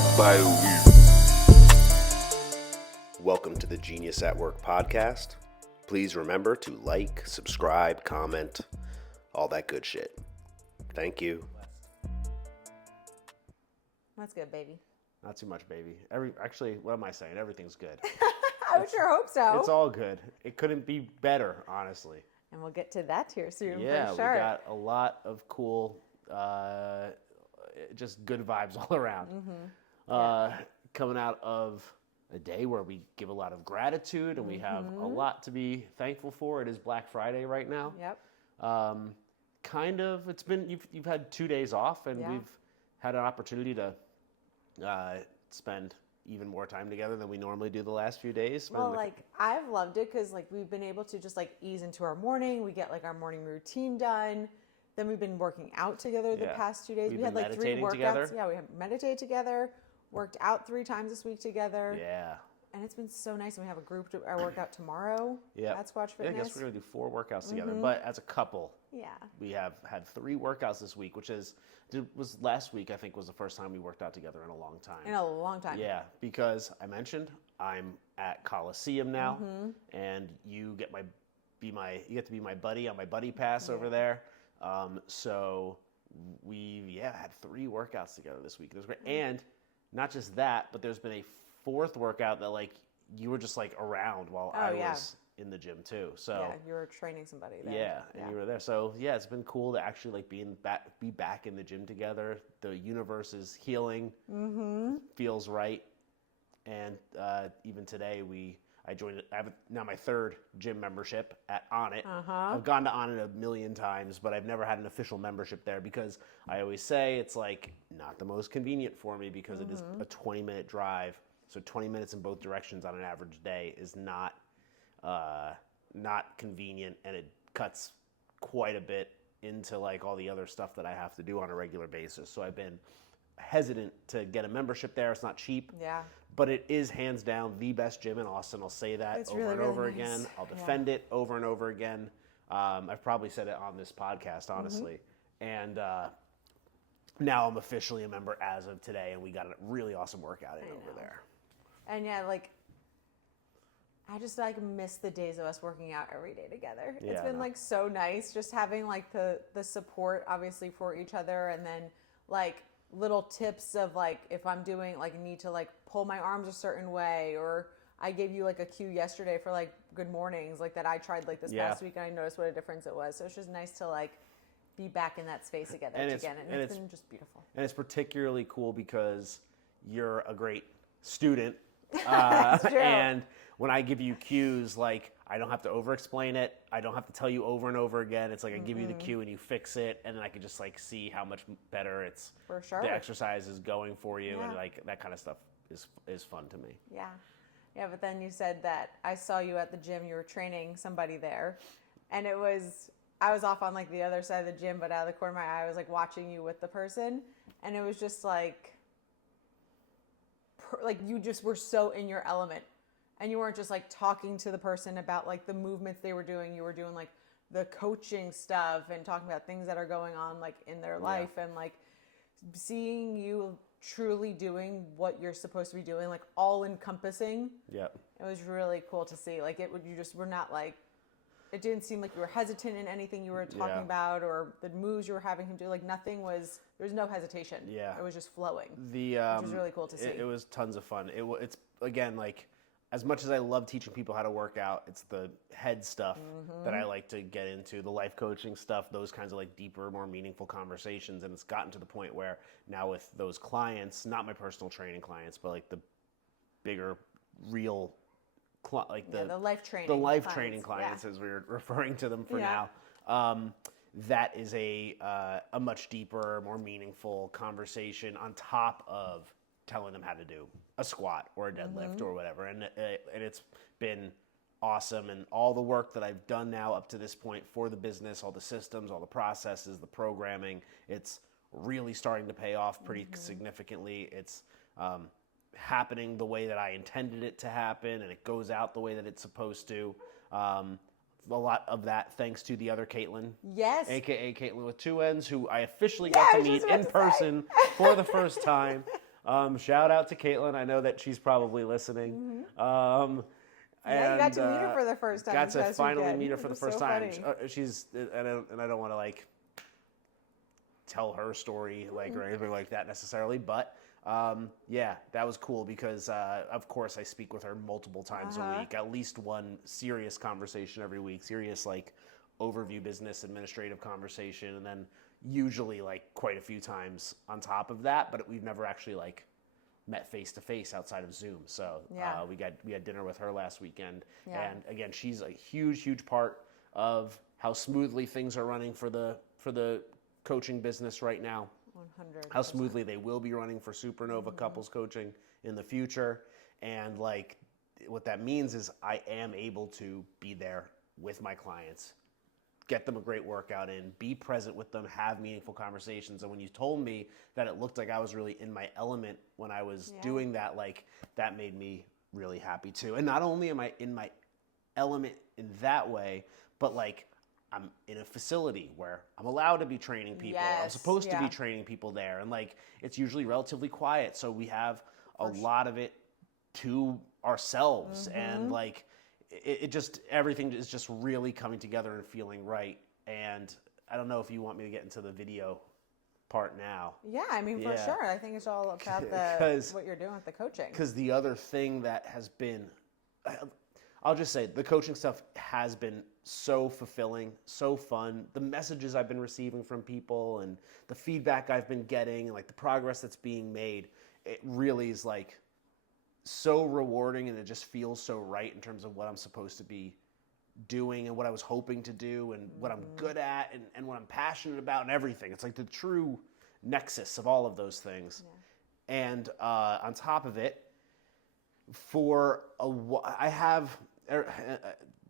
Not by we. Welcome to the Genius at Work podcast. Please remember to like, subscribe, comment, all that good shit. Thank you. That's good, baby. Not too much, baby. Actually, what am I saying? Everything's good. I would sure hope so. It's all good. It couldn't be better, honestly. And we'll get to that here soon, Yeah, for sure. we got a lot of cool, just good vibes all around. Coming out of a day where we give a lot of gratitude and we have a lot to be thankful for. It is Black Friday right now. Yep. It's been, you've had 2 days off and we've had an opportunity to spend even more time together than we normally do the last few days. Well, I've loved it because we've been able to just ease into our morning. We get our morning routine done. Then we've been working out together the past 2 days. We had 3 workouts. Together. Yeah, we have meditated together, worked out 3 times this week together. Yeah. And it's been so nice. And we have a group our workout tomorrow at Squatch Fitness. Yeah, I guess we're going to do 4 workouts together. But as a couple, we have had 3 workouts this week, which was last week, I think, was the first time we worked out together in a long time. In a long time. Yeah, because I mentioned I'm at Coliseum now, and you get to be my buddy on my buddy pass over there. So we had 3 workouts together this week. It was great. And not just that, but there's been a 4th workout that you were just around while I was in the gym too. So yeah, you were training somebody there. Yeah, and you were there. So yeah, it's been cool to actually be back in the gym together. The universe is healing. Feels right. And even today I joined. I have now my 3rd gym membership at On It. I've gone to On It a million times, but I've never had an official membership there because I always say it's not the most convenient for me because it is a 20-minute drive. So 20 minutes in both directions on an average day is not convenient, and it cuts quite a bit into all the other stuff that I have to do on a regular basis. So I've been hesitant to get a membership there. It's not cheap. Yeah. But it is hands down the best gym in Austin. I'll say that over and over again. I'll defend it over and over again. I've probably said it on this podcast, honestly. And now I'm officially a member as of today, and we got a really awesome workout in over there. And I just miss the days of us working out every day together. Yeah, it's been so nice just having the support obviously for each other, and then little tips of if I'm doing need to pull my arms a certain way, or I gave you a cue yesterday for good mornings that I tried this past week, and I noticed what a difference it was. So it's just nice to be back in that space together again, and it's been just beautiful. And it's particularly cool because you're a great student. And when I give you cues, I don't have to over-explain it. I don't have to tell you over and over again. It's I give you the cue and you fix it, and then I can just see how much better the exercise is going for you, and that kind of stuff is fun to me. Yeah. Yeah, but then you said that I saw you at the gym. You were training somebody there, and I was off on the other side of the gym, but out of the corner of my eye, I was watching you with the person, and it was just you just were so in your element, and you weren't just talking to the person about the movements they were doing. You were doing the coaching stuff and talking about things that are going on in their life, and seeing you truly doing what you're supposed to be doing, all encompassing. Yeah, it was really cool to see. You just were not it didn't seem like you were hesitant in anything you were talking about, or the moves you were having him do. Nothing was. There was no hesitation. Yeah, it was just flowing. Which was really cool to see. It was tons of fun. It's again as much as I love teaching people how to work out, it's the head stuff that I like to get into, the life coaching stuff, those kinds of deeper, more meaningful conversations. And it's gotten to the point where now with those clients, not my personal training clients, but the bigger, real the life training clients, as we're referring to them for now. That is a much deeper, more meaningful conversation on top of telling them how to do a squat or a deadlift or whatever. And it's been awesome. And all the work that I've done now up to this point for the business, all the systems, all the processes, the programming, it's really starting to pay off pretty significantly. It's happening the way that I intended it to happen, and it goes out the way that it's supposed to. A lot of that thanks to the other Katelyn, aka Katelyn with 2 N's, who I officially got to meet in person for the first time. Shout out to Katelyn. I know that she's probably listening. Yeah, you got to meet her for the first time. Got to finally meet her for the first time. Funny. She's and I don't want to like tell her story like or anything like that necessarily, but yeah, that was cool because of course I speak with her multiple times a week, at least one serious conversation every week, serious like overview business administrative conversation, and then usually like quite a few times on top of that, but we've never actually like met face to face outside of Zoom. So we had dinner with her last weekend, and again, she's a huge part of how smoothly things are running for the coaching business right now. 100%. How smoothly they will be running for Supernova couples coaching in the future, and like what that means is I am able to be there with my clients, get them a great workout in, be present with them, have meaningful conversations. And when you told me that it looked like I was really in my element when I was doing that, like that made me really happy too. And not only am I in my element in that way, but like I'm in a facility where I'm allowed to be training people. Yes, I'm supposed to be training people there. And like, it's usually relatively quiet. So we have a lot of it to ourselves. And like, it just, everything is just really coming together and feeling right. And I don't know if you want me to get into the video part now. Yeah, I mean, for sure. I think it's all about what you're doing with the coaching. Because the other thing that has been, I'll just say, the coaching stuff has been so fulfilling, so fun. The messages I've been receiving from people and the feedback I've been getting and like the progress that's being made, it really is like so rewarding, and it just feels so right in terms of what I'm supposed to be doing and what I was hoping to do and what I'm good at and what I'm passionate about and everything. It's like the true nexus of all of those things. Yeah. And on top of it, I have,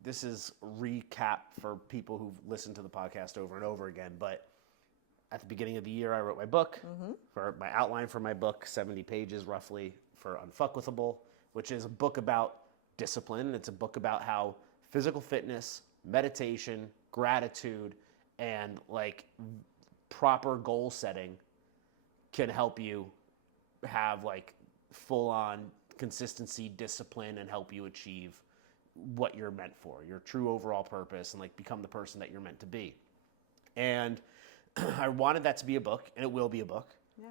this is recap for people who've listened to the podcast over and over again, but at the beginning of the year, I wrote my book, for my outline for my book, 70 pages roughly, for Unfuckwithable, which is a book about discipline. It's a book about how physical fitness, meditation, gratitude, and like proper goal setting can help you have like full-on consistency, discipline, and help you achieve what you're meant for, your true overall purpose, and like become the person that you're meant to be. And I wanted that to be a book, and it will be a book. Yeah.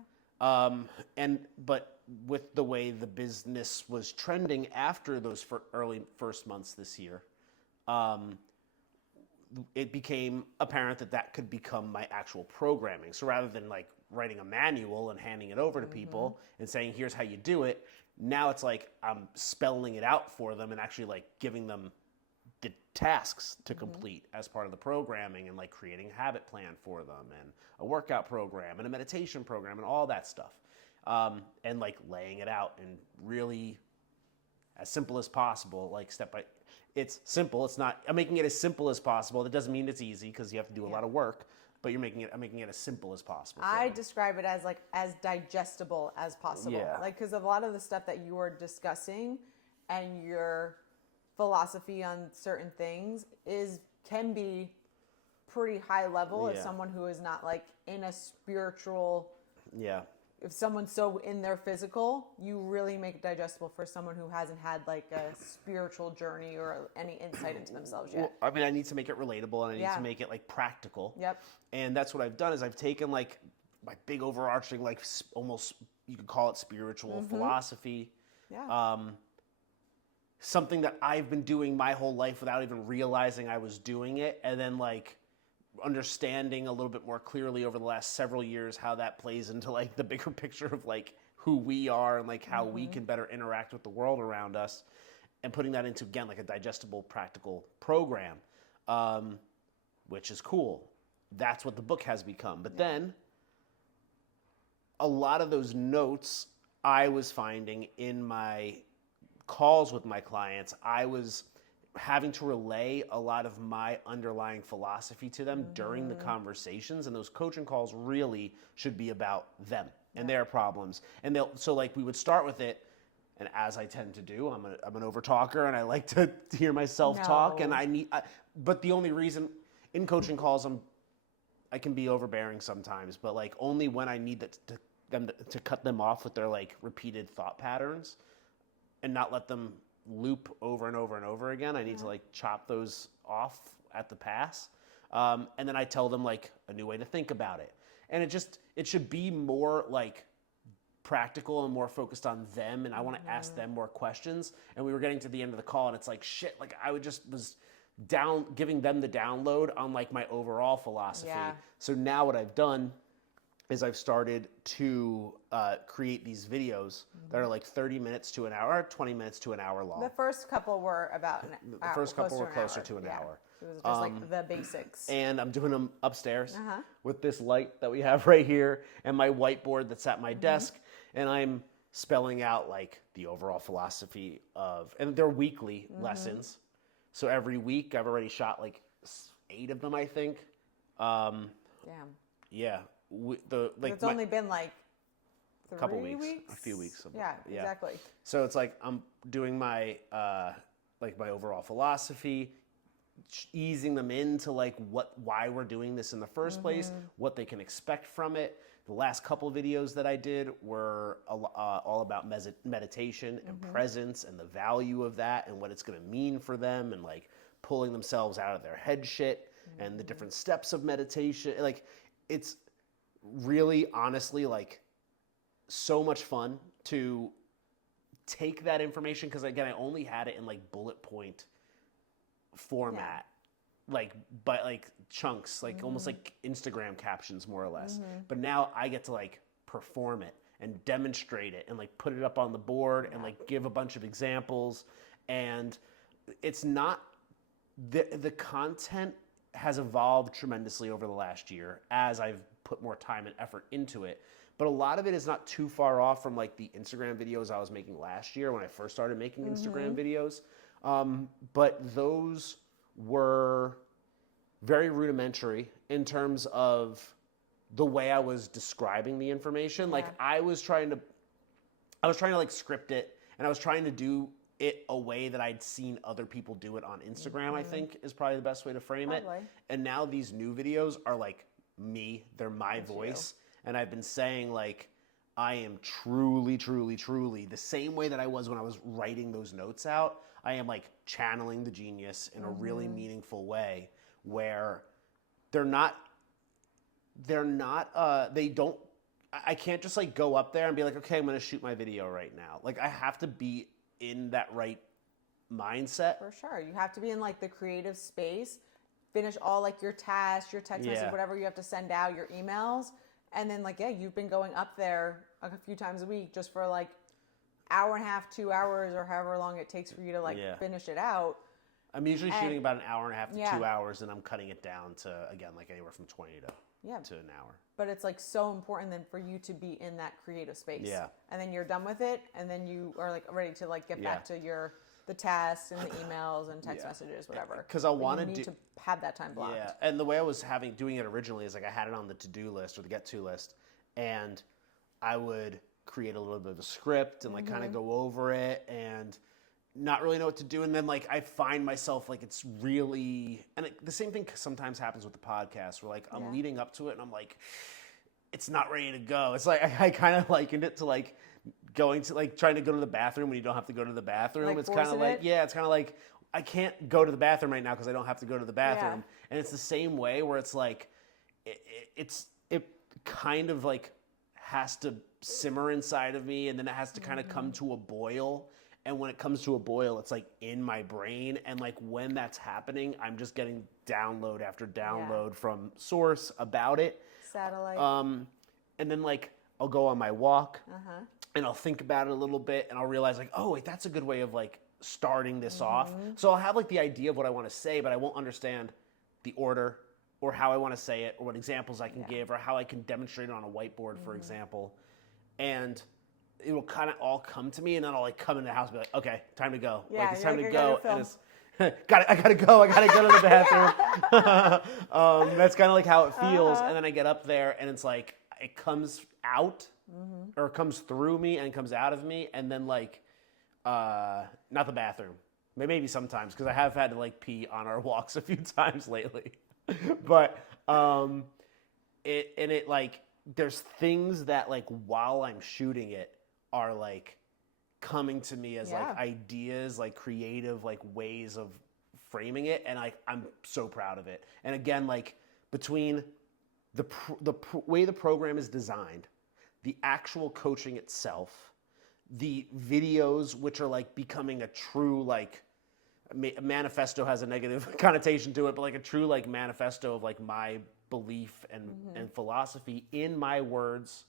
But with the way the business was trending after those early first months this year, it became apparent that could become my actual programming. So rather than like writing a manual and handing it over to people and saying, here's how you do it, now it's like I'm spelling it out for them and actually like giving them the tasks to complete as part of the programming, and like creating a habit plan for them and a workout program and a meditation program and all that stuff. And like laying it out and really as simple as possible, like step by. It's simple. It's not. I'm making it as simple as possible. That doesn't mean it's easy because you have to do a lot of work. But I'm making it as simple as possible. I describe it as like as digestible as possible. Yeah. Like, because a lot of the stuff that you are discussing and your philosophy on certain things can be pretty high level as someone who is not like in a spiritual. Yeah. If someone's so in their physical, you really make it digestible for someone who hasn't had like a spiritual journey or any insight into themselves yet. Well, I mean, I need to make it relatable, and I need to make it like practical. Yep. And that's what I've done is I've taken like my big overarching, like almost you could call it spiritual philosophy. Yeah. Something that I've been doing my whole life without even realizing I was doing it, and then like understanding a little bit more clearly over the last several years how that plays into like the bigger picture of like who we are and like how we can better interact with the world around us, and putting that into, again, like a digestible, practical program, which is cool. That's what the book has become. But then a lot of those notes I was finding in my calls with my clients, I was having to relay a lot of my underlying philosophy to them during the conversations, and those coaching calls really should be about them and their problems. And so like we would start with it, and as I tend to do, I'm an overtalker, and I like to hear myself talk, and but the only reason in coaching calls I can be overbearing sometimes, but like only when I need to them to cut them off with their like repeated thought patterns and not let them loop over and over and over again. I need to like chop those off at the pass. And then I tell them like a new way to think about it. And it should be more like practical and more focused on them. And I want to ask them more questions. And we were getting to the end of the call and it's like, shit, like I was giving them the download on like my overall philosophy. Yeah. So now what I've done is I've started to create these videos that are like 30 minutes to an hour, 20 minutes to an hour long. The first couple were about an hour. The first couple were closer to an hour. So it was just like the basics. And I'm doing them upstairs with this light that we have right here and my whiteboard that's at my desk. And I'm spelling out like the overall philosophy of, and they're weekly lessons. So every week I've already shot like 8 of them, I think. Damn. Yeah. It's only been like a couple weeks, a few weeks. Yeah, exactly. So it's like I'm doing my like my overall philosophy, easing them into like why we're doing this in the first place, what they can expect from it. The last couple videos that I did were all about meditation and presence and the value of that and what it's going to mean for them and like pulling themselves out of their head shit and the different steps of meditation. Like it's really honestly like so much fun to take that information because again I only had it in like bullet point format like but like chunks like almost like Instagram captions more or less but now I get to like perform it and demonstrate it and like put it up on the board and like give a bunch of examples and it's not the content has evolved tremendously over the last year as I've put more time and effort into it. But a lot of it is not too far off from like the Instagram videos I was making last year when I first started making Instagram videos. But those were very rudimentary in terms of the way I was describing the information. Like I was trying to like script it and I was trying to do it a way that I'd seen other people do it on Instagram, I think is probably the best way to frame it. And now these new videos are like me, they're my voice. And I've been saying like, I am truly, truly, truly the same way that I was when I was writing those notes out. I am like channeling the genius in a really meaningful way where I can't just like go up there and be like, okay, I'm going to shoot my video right now. Like I have to be in that right mindset. For sure. You have to be in like the creative space, finish all like your tasks, your text message, whatever you have to send out, your emails. And then like, you've been going up there a few times a week just for like hour and a half, 2 hours or however long it takes for you to like finish it out. I'm usually shooting about an hour and a half to 2 hours and I'm cutting it down to, again, like anywhere from 20 to an hour. But it's like so important then for you to be in that creative space. Yeah. And then you're done with it and then you are like ready to like get back to the tasks and the emails and text messages, whatever. Because I wanted to have that time blocked. Yeah, and the way I was doing it originally is like I had it on the to-do list or the get-to list, and I would create a little bit of a script and like kind of go over it and not really know what to do. And then like I find myself like it's really, and the same thing sometimes happens with the podcast where like I'm leading up to it and I'm like, it's not ready to go. It's like I kind of likened it to like going to like trying to go to the bathroom when you don't have to go to the bathroom. Like it's kind of like, it's kind of like I can't go to the bathroom right now because I don't have to go to the bathroom. And it's the same way where it's like, it kind of like has to simmer inside of me and then it has to kind of come to a boil. And when it comes to a boil, it's like in my brain. And like when that's happening, I'm just getting download after download from source about it. Satellite. And then like I'll go on my walk and I'll think about it a little bit and I'll realize like, oh wait, that's a good way of like starting this off. So I'll have like the idea of what I want to say, but I won't understand the order or how I want to say it or what examples I can give or how I can demonstrate it on a whiteboard, for example. And it will kind of all come to me and then I'll like come into the house and be like, okay, time to go. Yeah, like it's time like, to go. And it's, I gotta go to the bathroom. That's kind of like how it feels. And then I get up there and it's like, it comes out or it comes through me and comes out of me. And then like, not the bathroom, maybe sometimes because I have had to like pee on our walks a few times lately, but it like there's things that like while I'm shooting it are like coming to me as like ideas, like creative like ways of framing it, and I'm so proud of it. And again, like between the way the program is designed, the actual coaching itself, the videos, which are like becoming a true like manifesto has a negative connotation to it, but like a true like manifesto of like my belief and philosophy in my words,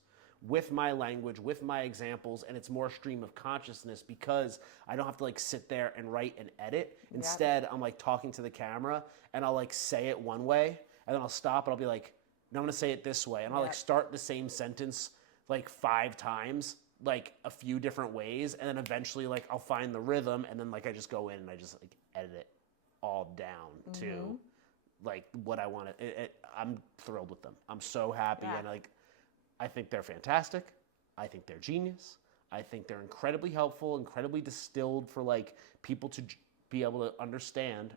with my language, with my examples, and it's more stream of consciousness because I don't have to like sit there and write and edit. Instead, I'm like talking to the camera and I'll like say it one way and then I'll stop and I'll be like, no, I'm gonna say it this way. And I'll like start the same sentence like 5 times, like a few different ways, and then eventually like I'll find the rhythm, and then like I just go in and I just like edit it all down to like what I want to. I'm thrilled with them. I'm so happy, and like I think they're fantastic. I think they're genius. I think they're incredibly helpful, incredibly distilled for like people to be able to understand.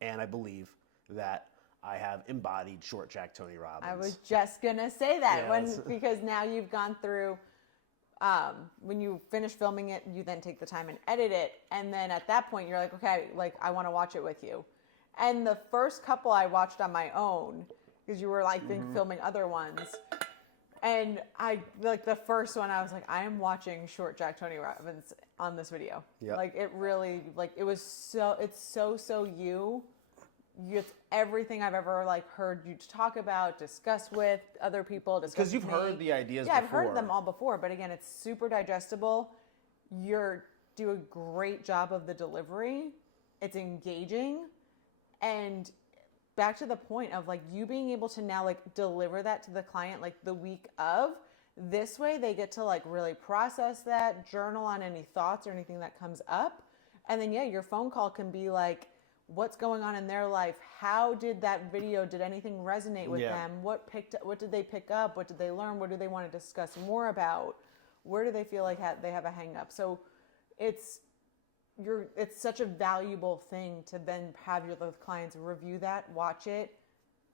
And I believe that I have embodied short Jack Tony Robbins. I was just gonna say that because now you've gone through. When you finish filming it, you then take the time and edit it. And then at that point, you're like, okay, like I want to watch it with you. And the first couple I watched on my own, because you were like filming other ones. And I, like the first one, I was like, I am watching short Jack Tony Robbins on this video. Like it really, like it was so, it's so you. It's everything I've ever like heard you talk about, discuss with other people. Because you've heard the ideas before. Yeah, I've heard them all before. But again, it's super digestible. You do a great job of the delivery. It's engaging. And back to the point of like you being able to now like deliver that to the client like the week of. This way they get to like really process that, journal on any thoughts or anything that comes up. And then your phone call can be like, what's going on in their life? How did that video, did anything resonate with them? What did they pick up? What did they learn? What do they want to discuss more about? Where do they feel like they have a hang up? So it's such a valuable thing to then have your clients review that, watch it,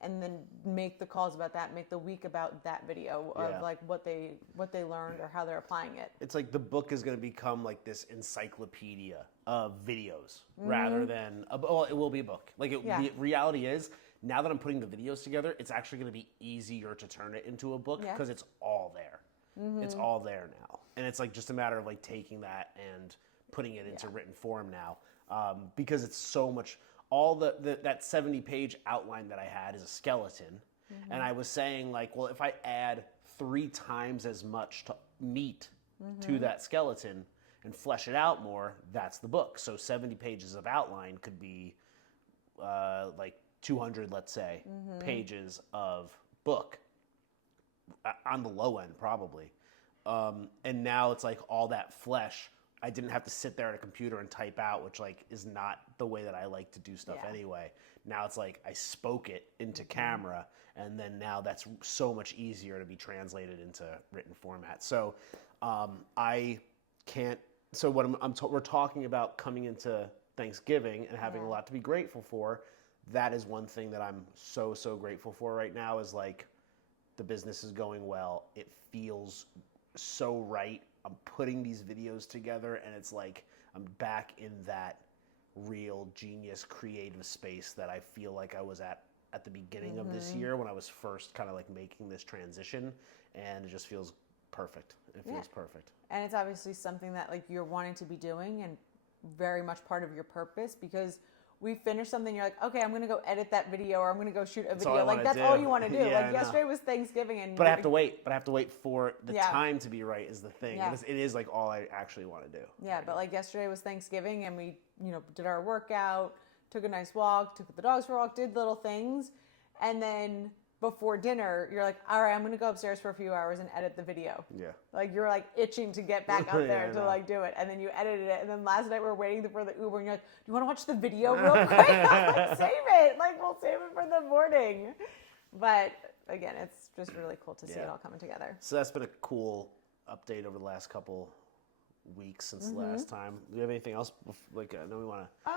and then make the calls about that, make the week about that video of like what they learned or how they're applying it. It's like the book is going to become like this encyclopedia of videos rather than, well, it will be a book. Like the reality is, now that I'm putting the videos together, it's actually going to be easier to turn it into a book because it's all there. It's all there now. And it's like just a matter of like taking that and putting it into written form now because it's so much. All that 70-page outline that I had is a skeleton. And I was saying like, well, if I add 3 times as much meat to that skeleton and flesh it out more, that's the book. So 70 pages of outline could be like 200, let's say, pages of book on the low end probably. And now it's like all that flesh. I didn't have to sit there at a computer and type out, which like is not the way that I like to do stuff anyway. Now it's like I spoke it into camera, and then now that's so much easier to be translated into written format. So I can't. So what we're talking about coming into Thanksgiving and having a lot to be grateful for. That is one thing that I'm so grateful for right now. Is like the business is going well. It feels so right. I'm putting these videos together and it's like I'm back in that real genius creative space that I feel like I was at the beginning of this year when I was first kind of like making this transition, and it just feels perfect. It feels perfect. And it's obviously something that like you're wanting to be doing and very much part of your purpose, because we finish something, you're like, okay, I'm going to go edit that video, or I'm going to go shoot a video. Like that's all you want to do. Like yesterday was Thanksgiving, and but I have to wait. But I have to wait for the time to be right is the thing. Yeah. It is like all I actually want to do. Yeah, but like yesterday was Thanksgiving, and we did our workout, took a nice walk, took the dogs for a walk, did little things, and then before dinner, you're like, all right, I'm going to go upstairs for a few hours and edit the video. Yeah. Like you're like itching to get back up there to like do it. And then you edited it. And then last night we're waiting for the Uber, and you're like, do you want to watch the video real quick? I'm like, save it. Like we'll save it for the morning. But again, it's just really cool to see it all coming together. So that's been a cool update over the last couple weeks since the last time. Do you have anything else? Like I know we want to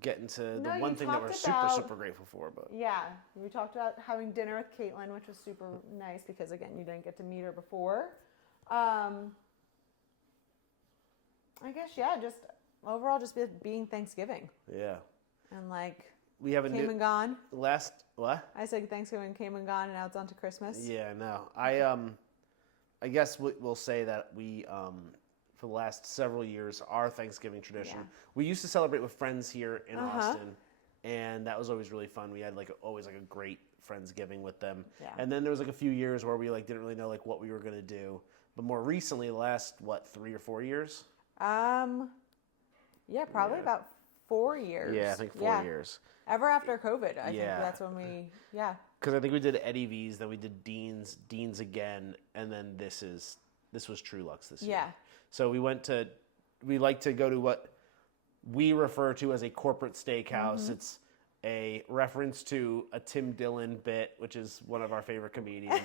get into the No, one you thing that we're talked super, about- super grateful for. But Yeah, we talked about having dinner with Caitlin, which was super nice because, again, you didn't get to meet her before. I guess, yeah, just overall just being Thanksgiving. yeah, And, like, we have a came new and gone. last what? I said Thanksgiving came and gone, and now it's on to Christmas. Yeah, no. I guess we'll say that we for the last several years, our Thanksgiving tradition. Yeah. We used to celebrate with friends here in Uh-huh. Austin, and that was always really fun. We had always a great Friendsgiving with them. Yeah. And then there was a few years where we didn't really know what we were gonna do. But more recently, the last 3 or 4 years? Yeah, probably Yeah. about 4 years. Yeah, I think 4 years. Ever after COVID, I think Yeah. that's when we, Because I think we did Eddie V's, then we did Dean's again, and then this was True Lux this year. Yeah. So we like to go to what we refer to as a corporate steakhouse. Mm-hmm. It's a reference to a Tim Dillon bit, which is one of our favorite comedians.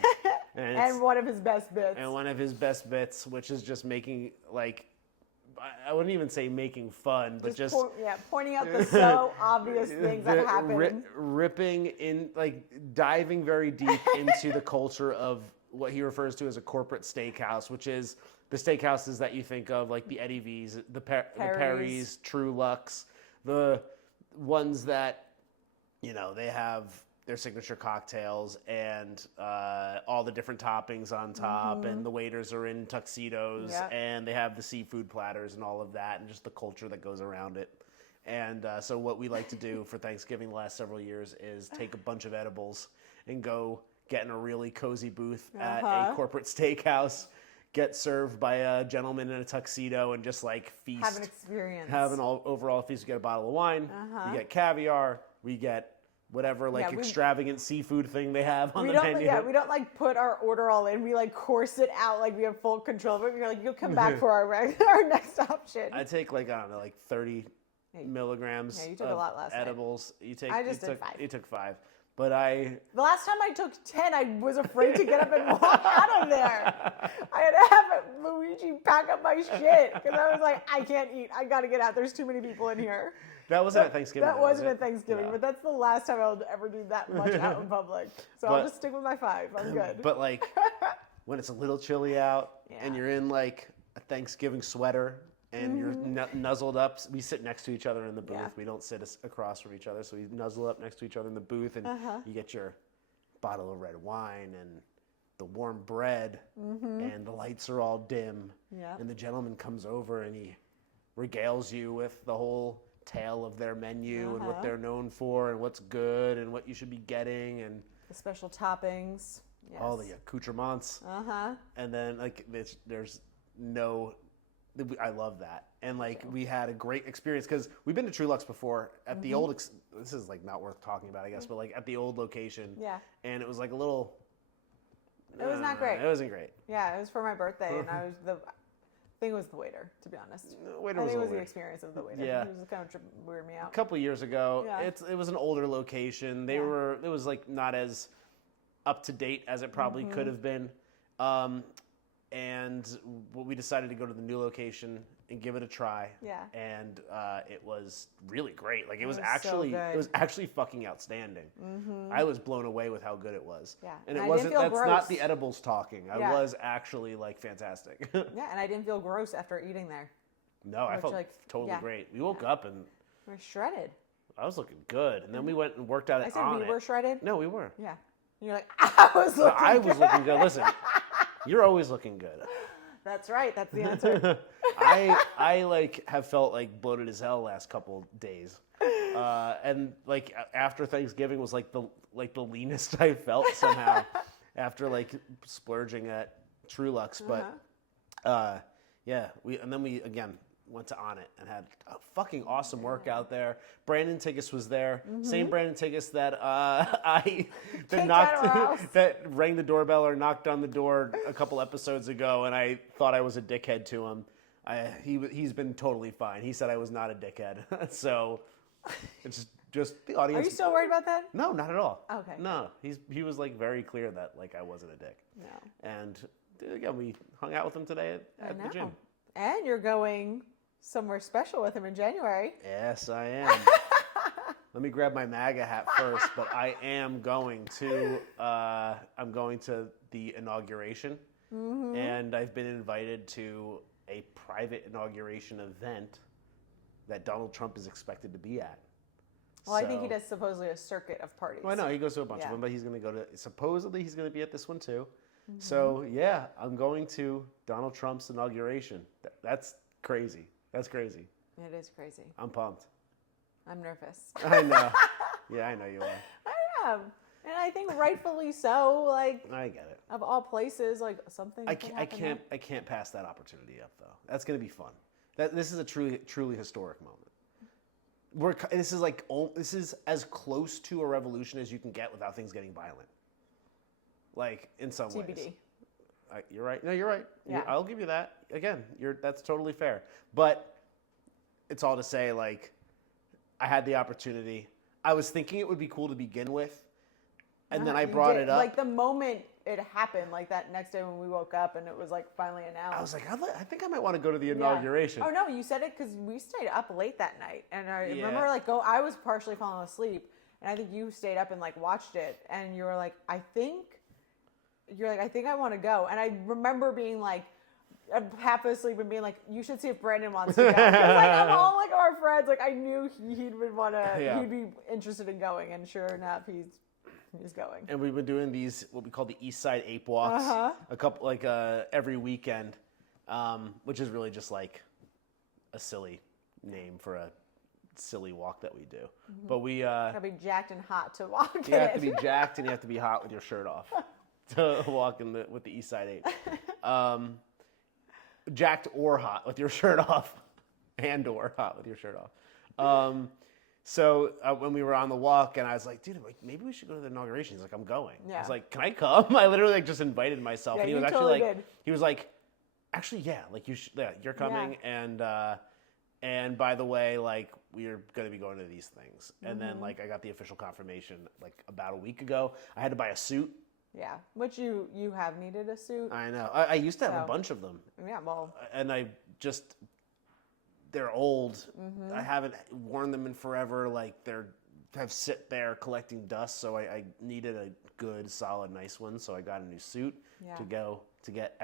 and one of his best bits. And one of his best bits, which is just making, I wouldn't even say making fun, but just pointing out the so obvious things that happen. Ripping in, diving very deep into the culture of what he refers to as a corporate steakhouse, which is the steakhouses that you think of, like the Eddie V's, the Perry's, True Lux, the ones that, they have their signature cocktails and all the different toppings on top, and the waiters are in tuxedos, and they have the seafood platters and all of that, and just the culture that goes around it. And so what we like to do for Thanksgiving the last several years is take a bunch of edibles and go get in a really cozy booth at a corporate steakhouse, get served by a gentleman in a tuxedo, and just feast. Have an experience. Have an overall feast. We get a bottle of wine, we get caviar, we get whatever extravagant seafood thing they have on the menu. Yeah, we don't put our order all in. We course it out we have full control of it. You're you'll come back for our next option. I take 30 milligrams Yeah, you took of a lot last edibles. night. I just did 5. You took 5. But the last time I took 10, I was afraid to get up and walk out of there. I had to have Luigi pack up my shit because I was like, I can't eat. I got to get out. There's too many people in here. That wasn't at Thanksgiving. That wasn't at Thanksgiving, Yeah. but that's the last time I'll ever do that much out in public. So I'll just stick with my 5. I'm good. But when it's a little chilly out and you're in a Thanksgiving sweater and you're nuzzled up, we sit next to each other in the booth. Yeah. We don't sit across from each other, so we nuzzle up next to each other in the booth, and you get your bottle of red wine and the warm bread, and the lights are all dim, and the gentleman comes over and he regales you with the whole tale of their menu and what they're known for and what's good and what you should be getting and the special toppings. Yes. all the accoutrements. And then there's no. I love that. And we had a great experience because we've been to True Lux before at the old, this is not worth talking about, I guess, but at the old location. Yeah. And it was a little. It was not great. It wasn't great. Yeah, it was for my birthday, and I was the waiter, to be honest. The waiter I was think a it was the weird. experience of the waiter. Yeah. It was kind of weirded me out. A couple of years ago, Yeah. it was an older location. It was not as up to date as it probably could have been. And we decided to go to the new location and give it a try. Yeah. And it was really great. It was was actually so good. it was actually fucking outstanding. I was blown away with how good it was. Yeah. And And it I didn't wasn't feel that's gross. not the edibles talking. I Yeah. was actually fantastic. Yeah, and I didn't feel gross after eating there. No, I Which, felt totally yeah. great. We woke up and We're shredded. I was looking good. And then we went and worked out I at said On we It. were shredded. No, we were. Yeah. And you're like, I was looking I good. was looking good. Listen, you're always looking good. That's right. That's the answer. I have felt bloated as hell last couple days, and after Thanksgiving was the leanest I felt somehow after splurging at True Lux. But yeah, we again went to On It and had a fucking awesome workout there. Brandon Tiggis was there. Same Brandon Tiggis that that rang the doorbell or knocked on the door a couple episodes ago, and I thought I was a dickhead to him. He's been totally fine. He said I was not a dickhead. So it's just the audience. Are you still worried about that? No, not at all. Okay. No, he was very clear that I wasn't a dick. No. And again, we hung out with him today at the gym. And you're going somewhere special with him in January. Yes, I am. Let me grab my MAGA hat first, but I am going to the inauguration, and I've been invited to a private inauguration event that Donald Trump is expected to be at. Well, I think he does supposedly a circuit of parties. Well, I know he goes to a bunch of them, but he's going to go to, supposedly he's going to be at this one too. So yeah, I'm going to Donald Trump's inauguration. That's crazy. That's crazy. It is crazy. I'm pumped. I'm nervous. I know. Yeah, I know you are. I am. And I think rightfully so. Like, I get it. Of all places, like something. I can't pass that opportunity up though. That's gonna be fun. This is a truly historic moment. This is as close to a revolution as you can get without things getting violent. Like in some ways. TBD. You're right. No, you're right. Yeah. I'll give you that. Again, that's totally fair. But it's all to say, like, I had the opportunity. I was thinking it would be cool to begin with, and then I brought it up. Like the moment it happened, like that next day when we woke up and it was like finally announced. I was like, I think I might want to go to the inauguration. Oh no, you said it because we stayed up late that night, and I remember I was partially falling asleep, and I think you stayed up and like watched it, and you were like, I think I want to go, and I remember being like. Half asleep and being like, you should see if Brandon wants to go. Because like of all like our friends, like I knew he'd be interested in going, and sure enough, he's going. And we've been doing these what we call the East Side Ape Walks, a couple every weekend, which is really just like a silly name for a silly walk that we do. But we gotta be jacked and hot to walk. You have to be jacked and you have to be hot with your shirt off to walk with the East Side Ape. Jacked or hot with your shirt off, or hot with your shirt off. So when we were on the walk, and I was like, dude, maybe we should go to the inauguration. He's like, I'm going. Yeah. I was like, can I come? I literally just invited myself. Yeah, and he was totally did. He was like, actually, yeah, like you're coming, and by the way, like we're going to be going to these things. And then like I got the official confirmation like about a week ago. I had to buy a suit. Yeah, which you have needed a suit. I know. I used to have a bunch of them. Yeah, well. And they're old. I haven't worn them in forever. Like have sit there collecting dust. So I needed a good, solid, nice one. So I got a new suit to get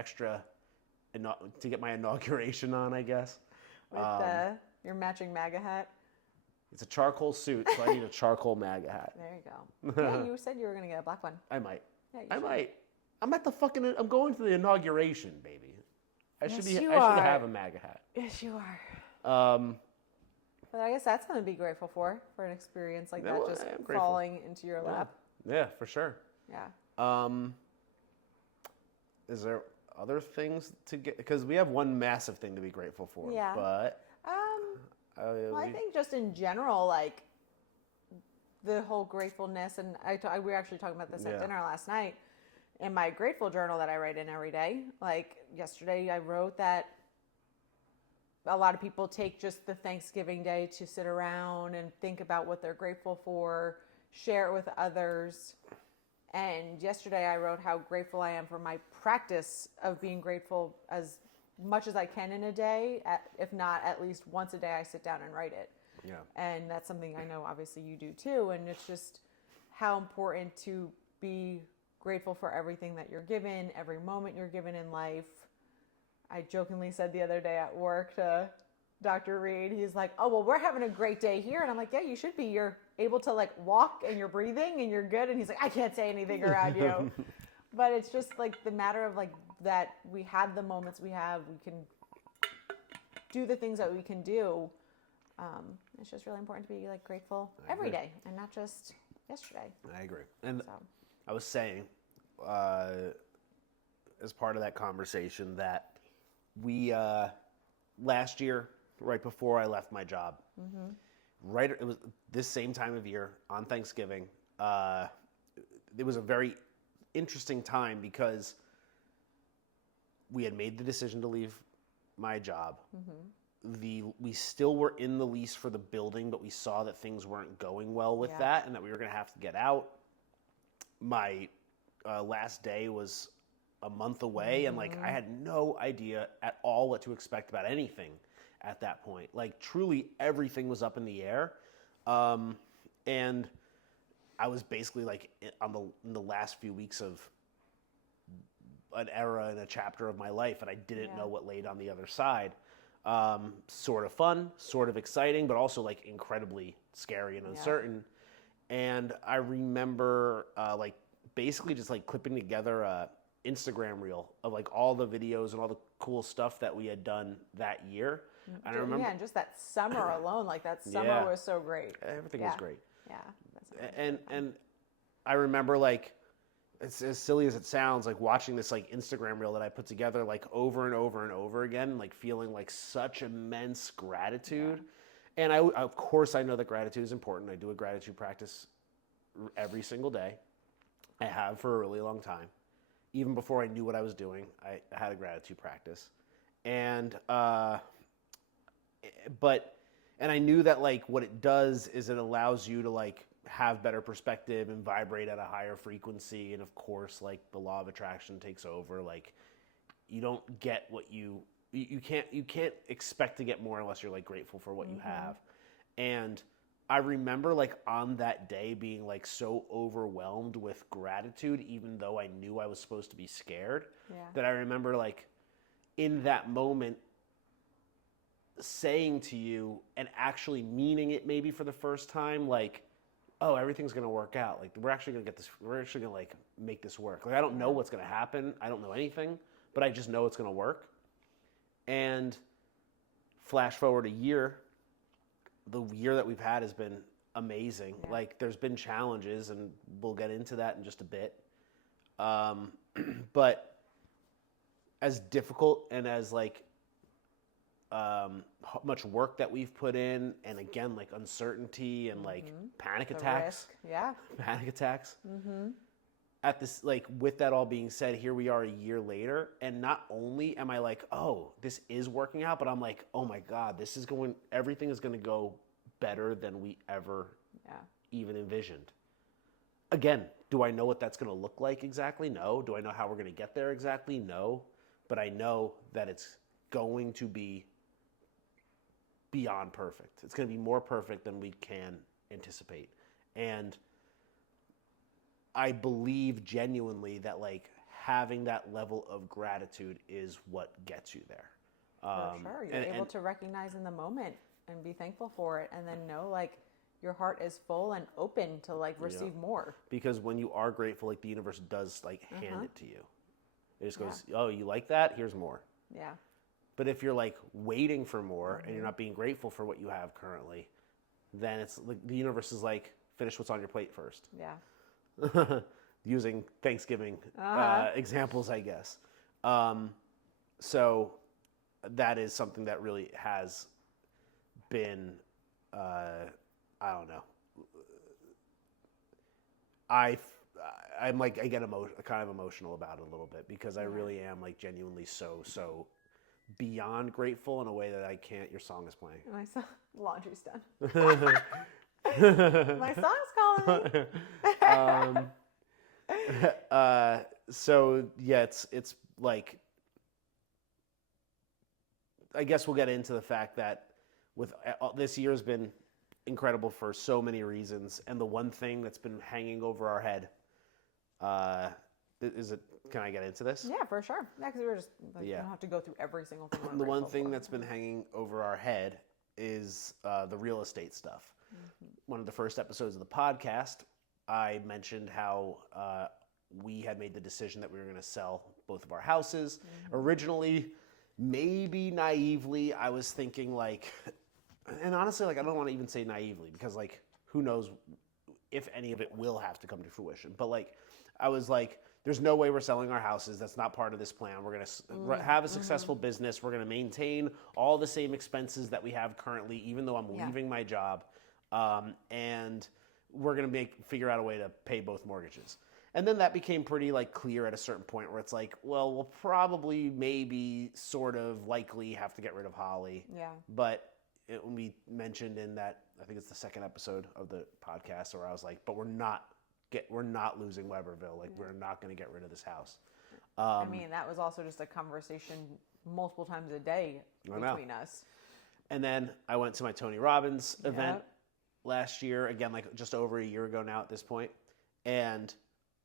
my inauguration on, I guess. With your matching MAGA hat. It's a charcoal suit, so I need a charcoal MAGA hat. There you go. Yeah, you said you were going to get a black one. I might. Yeah, I might. I'm going to the inauguration, baby. I should have a MAGA hat. Yes, you are. But I guess that's something to be grateful for an experience like that, just falling into your lap. Yeah, for sure. Yeah. Is there other things to get? Because we have one massive thing to be grateful for. Yeah. But. I think just in general, like the whole gratefulness, and we were actually talking about this at dinner last night in my grateful journal that I write in every day. Like yesterday, I wrote that a lot of people take just the Thanksgiving day to sit around and think about what they're grateful for, share it with others. And yesterday, I wrote how grateful I am for my practice of being grateful as much as I can in a day, if not at least once a day, I sit down and write it. Yeah. And that's something I know obviously you do too. And it's just how important to be grateful for everything that you're given, every moment you're given in life. I jokingly said the other day at work to Dr. Reed, he's like, oh, well, we're having a great day here. And I'm like, yeah, you should be. You're able to like walk and you're breathing and you're good. And he's like, I can't say anything around you. But it's just like the matter of like that we have the moments we have, we can do the things that we can do. It's just really important to be like grateful every day and not just yesterday. I agree. And I was saying, as part of that conversation, that we last year, right before I left my job, it was this same time of year on Thanksgiving. It was a very interesting time because we had made the decision to leave my job. We still were in the lease for the building, but we saw that things weren't going well with that and that we were going to have to get out. My last day was a month away, and like I had no idea at all what to expect about anything at that point. Like truly everything was up in the air. And I was basically like in the last few weeks of an era and a chapter of my life, and I didn't know what laid on the other side. Sort of fun, sort of exciting, but also like incredibly scary and uncertain. And I remember like basically just like clipping together a Instagram reel of like all the videos and all the cool stuff that we had done that year. And I remember, and just that summer alone, like that summer was so great. Everything was great. Yeah. And I remember like, it's as silly as it sounds, like watching this like Instagram reel that I put together like over and over and over again, like feeling like such immense gratitude. And of course I know that gratitude is important. I do a gratitude practice every single day. I have for a really long time. Even before I knew what I was doing, I had a gratitude practice. And I knew that like what it does is it allows you to like have better perspective and vibrate at a higher frequency. And of course, like the law of attraction takes over. Like you don't get what you can't expect to get more unless you're like grateful for what you have. And I remember like on that day being like so overwhelmed with gratitude, even though I knew I was supposed to be scared, that I remember like in that moment saying to you and actually meaning it maybe for the first time, like, oh, everything's going to work out. Like we're actually going to get this, we're actually going to like make this work. Like I don't know what's going to happen. I don't know anything, but I just know it's going to work. And flash forward a year, the year that we've had has been amazing. Like there's been challenges and we'll get into that in just a bit. But as difficult and as like much work that we've put in, and again, like uncertainty and like panic attacks. Panic attacks. At this, like with that all being said, here we are a year later, and not only am I like, oh, this is working out, but I'm like, oh my God, everything is going to go better than we ever even envisioned. Again, do I know what that's going to look like exactly? No. Do I know how we're going to get there exactly? No. But I know that it's going to be beyond perfect. It's going to be more perfect than we can anticipate. And I believe genuinely that like having that level of gratitude is what gets you there. For sure. You're able to recognize in the moment and be thankful for it, and then know like your heart is full and open to like receive more. Because when you are grateful, like the universe does like hand it to you. It just goes, oh, you like that? Here's more. Yeah. But if you're like waiting for more and you're not being grateful for what you have currently, then it's like the universe is like, finish what's on your plate first. Yeah. Using Thanksgiving examples, I guess. So that is something that really has been, I don't know. I'm like, I get kind of emotional about it a little bit because I really am like genuinely so beyond grateful in a way that I can't. Your song is playing. My laundry's done. My song's calling me. So yeah, it's like, I guess we'll get into the fact that with this year has been incredible for so many reasons, and the one thing that's been hanging over our head, can I get into this? Yeah, for sure. Yeah, because we were just like, you don't have to go through every single thing. The one thing that's been hanging over our head is the real estate stuff. One of the first episodes of the podcast, I mentioned how we had made the decision that we were going to sell both of our houses. Originally, maybe naively, I was thinking like, and honestly, like I don't want to even say naively because like who knows if any of it will have to come to fruition. But like I was like, there's no way we're selling our houses. That's not part of this plan. We're going to have a successful business. We're going to maintain all the same expenses that we have currently, even though I'm leaving my job. And we're going to figure out a way to pay both mortgages. And then that became pretty like clear at a certain point where it's like, well, we'll probably maybe sort of likely have to get rid of Holly. Yeah. But we mentioned in that, I think it's the second episode of the podcast where I was like, but we're not losing Weberville. Like we're not going to get rid of this house. I mean, that was also just a conversation multiple times a day between us. And then I went to my Tony Robbins event last year, again, like just over a year ago now at this point, and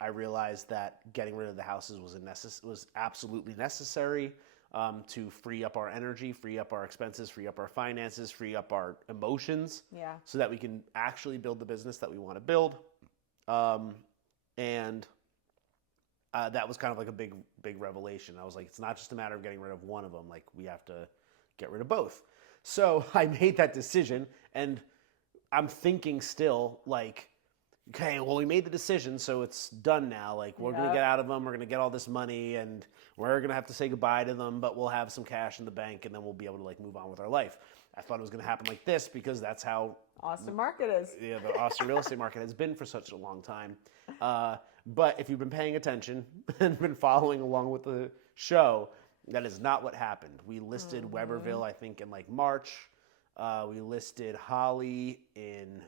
I realized that getting rid of the houses was absolutely necessary to free up our energy, free up our expenses, free up our finances, free up our emotions, so that we can actually build the business that we want to build. And that was kind of like a big revelation. I was like, it's not just a matter of getting rid of one of them. Like, we have to get rid of both. So I made that decision, and I'm thinking still, like, okay, well, we made the decision, so it's done now. Like, we're going to get out of them. We're going to get all this money, and we're going to have to say goodbye to them, but we'll have some cash in the bank, and then we'll be able to, like, move on with our life. I thought it was going to happen like this because that's how Austin market is. Yeah, the Austin real estate market has been for such a long time. But if you've been paying attention and been following along with the show, that is not what happened. We listed Weberville, I think, in like March. We listed Holly in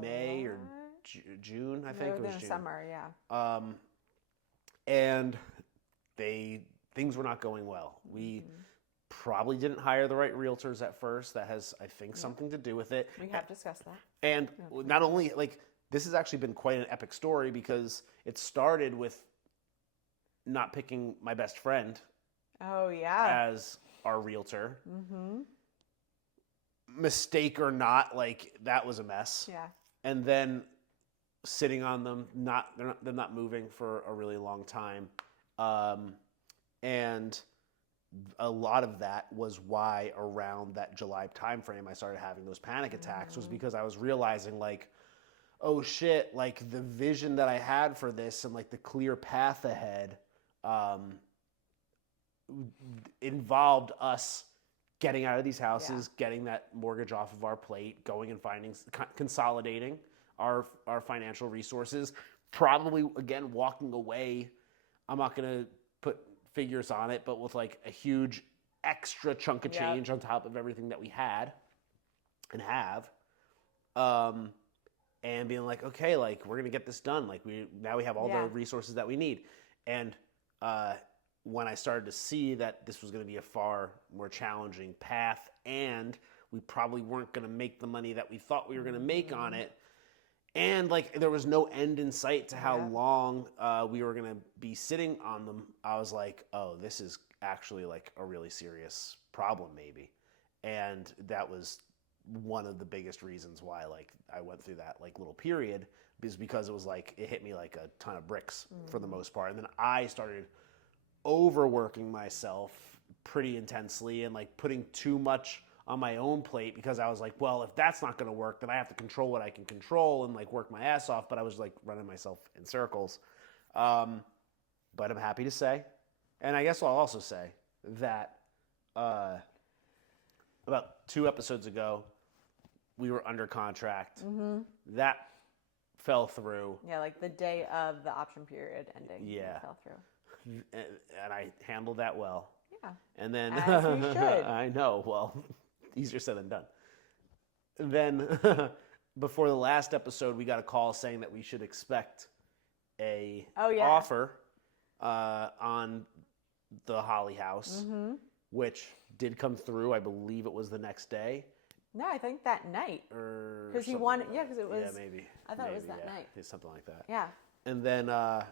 May or June, I think. It was June. Summer, yeah. And things were not going well. We probably didn't hire the right realtors at first. That has, I think, something to do with it. We have discussed that. And not only, like, this has actually been quite an epic story because it started with not picking my best friend as our realtor. Mistake or not, like, that was a mess. Yeah. And then sitting on them, they're not moving for a really long time. And a lot of that was why around that July timeframe I started having those panic attacks, was because I was realizing, like, oh shit, like, the vision that I had for this and, like, the clear path ahead involved us getting out of these houses, getting that mortgage off of our plate, going and consolidating our financial resources, probably, again, walking away. I'm not going to put figures on it, but with, like, a huge extra chunk of change on top of everything that we had and have. And being like, okay, like, we're going to get this done. Like, now we have all the resources that we need. And when I started to see that this was going to be a far more challenging path, and we probably weren't going to make the money that we thought we were going to make on it, and, like, there was no end in sight to how long we were going to be sitting on them, I was like, oh, this is actually, like, a really serious problem maybe. And that was one of the biggest reasons why, like, I went through that, like, little period, is because it was like, it hit me like a ton of bricks for the most part. And then I started overworking myself pretty intensely and, like, putting too much on my own plate, because I was like, well, if that's not going to work, then I have to control what I can control and, like, work my ass off. But I was, like, running myself in circles. But I'm happy to say, and I guess I'll also say that about 2 episodes ago, we were under contract. That fell through. Yeah, like the day of the option period ending. Yeah. It fell through. And I handled that well. Yeah. And then As you should. I know. Well, easier said than done. And then before the last episode, we got a call saying that we should expect a offer on the Holly house, which did come through. I believe it was the next day. No, I think that night. Because he wanted, because it was. Yeah, maybe. I thought it was that night. It's something like that. Yeah. And then no,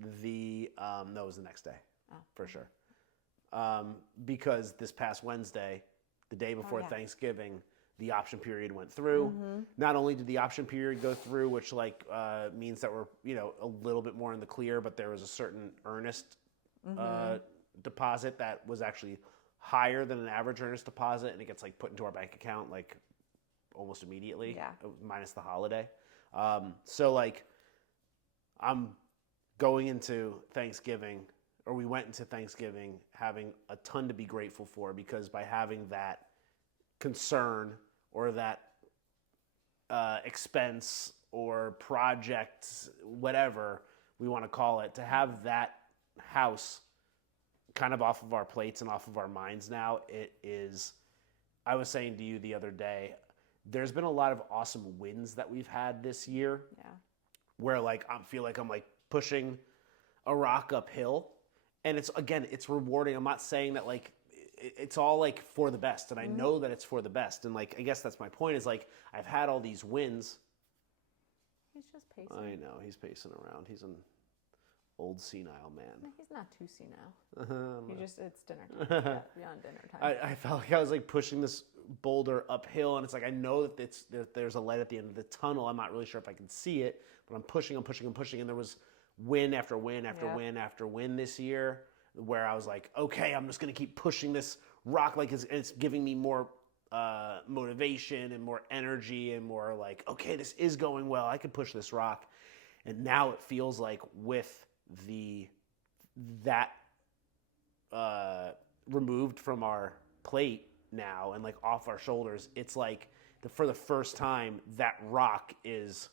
it was the next day, for sure. Because this past Wednesday, the day before Thanksgiving, the option period went through. Not only did the option period go through, which, like, means that we're, a little bit more in the clear, but there was a certain earnest deposit that was actually higher than an average earnest deposit, and it gets, like, put into our bank account, like, almost immediately, minus the holiday. So, like, I'm going into Thanksgiving, or we went into Thanksgiving having a ton to be grateful for, because by having that concern or that expense or project, whatever we want to call it, to have that house kind of off of our plates and off of our minds now, it is, I was saying to you the other day, there's been a lot of awesome wins that we've had this year. Yeah. Where, like, I feel like I'm, like, pushing a rock uphill. And it's rewarding. I'm not saying that, like, it's all like for the best, and I know that it's for the best, and like I guess that's my point is like I've had all these wins. He's just pacing. I know he's pacing around. He's an old senile man. No, he's not too senile. It's dinner time. Yeah, beyond dinner time. I felt like I was like pushing this boulder uphill, and it's like I know that there's a light at the end of the tunnel. I'm not really sure if I can see it, but I'm pushing, and there was win after win after win after win this year, where I was like, okay, I'm just gonna keep pushing this rock, like it's giving me more motivation and more energy and more like, okay, this is going well. I can push this rock, and now it feels like with that removed from our plate now and like off our shoulders, it's like for the first time that rock is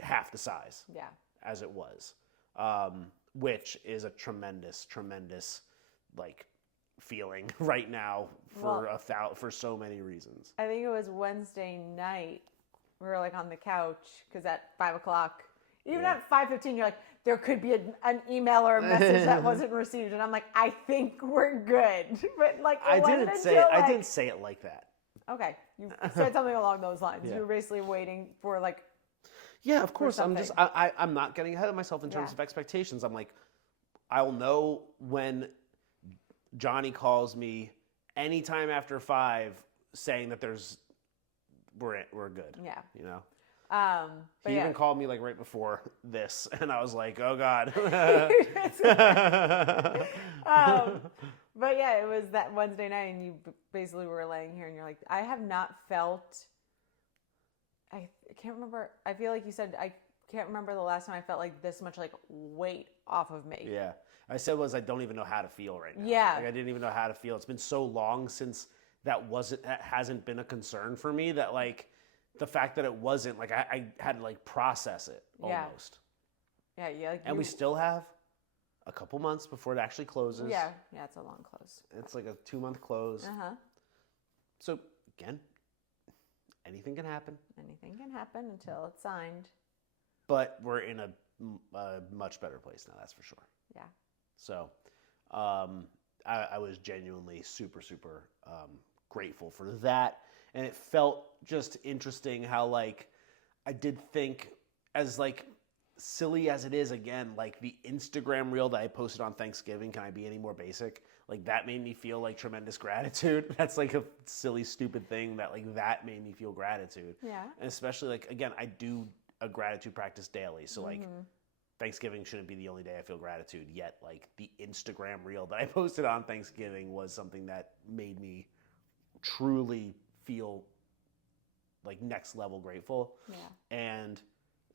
half the size as it was, which is a tremendous like feeling right now for so many reasons. I think it was Wednesday night. We were like on the couch because at 5 o'clock, even at 5:15, you're like, there could be an email or a message that wasn't received, and I'm like, I think we're good. But like, I didn't say it like that. Okay, you said something along those lines. You were basically waiting for like. Yeah, of course. I'm not getting ahead of myself in terms of expectations. I'm like, I'll know when Johnny calls me anytime after 5 saying that we're good. Yeah. You know? But he even called me like right before this, and I was like, oh God. But yeah, it was that Wednesday night, and you basically were laying here, and you're like, I have not felt. I can't remember. I feel like you said I can't remember the last time I felt like this much like weight off of me. Yeah. I said I don't even know how to feel right now. Yeah. Like I didn't even know how to feel. It's been so long since that hasn't been a concern for me that like the fact that it wasn't like I had to like process it almost. Yeah. Like and we still have a couple months before it actually closes. Yeah, it's a long close. It's like a 2-month close. So again, anything can happen. Anything can happen until it's signed. But we're in a much better place now, that's for sure. Yeah. So I was genuinely super grateful for that. And it felt just interesting how like I did think, as like silly as it is, again, like the Instagram reel that I posted on Thanksgiving, can I be any more basic? Like that made me feel like tremendous gratitude. That's like a silly, stupid thing that like that made me feel gratitude. Yeah. And especially like, again, I do a gratitude practice daily. So like Thanksgiving shouldn't be the only day I feel gratitude, yet like the Instagram reel that I posted on Thanksgiving was something that made me truly feel like next level grateful. Yeah. And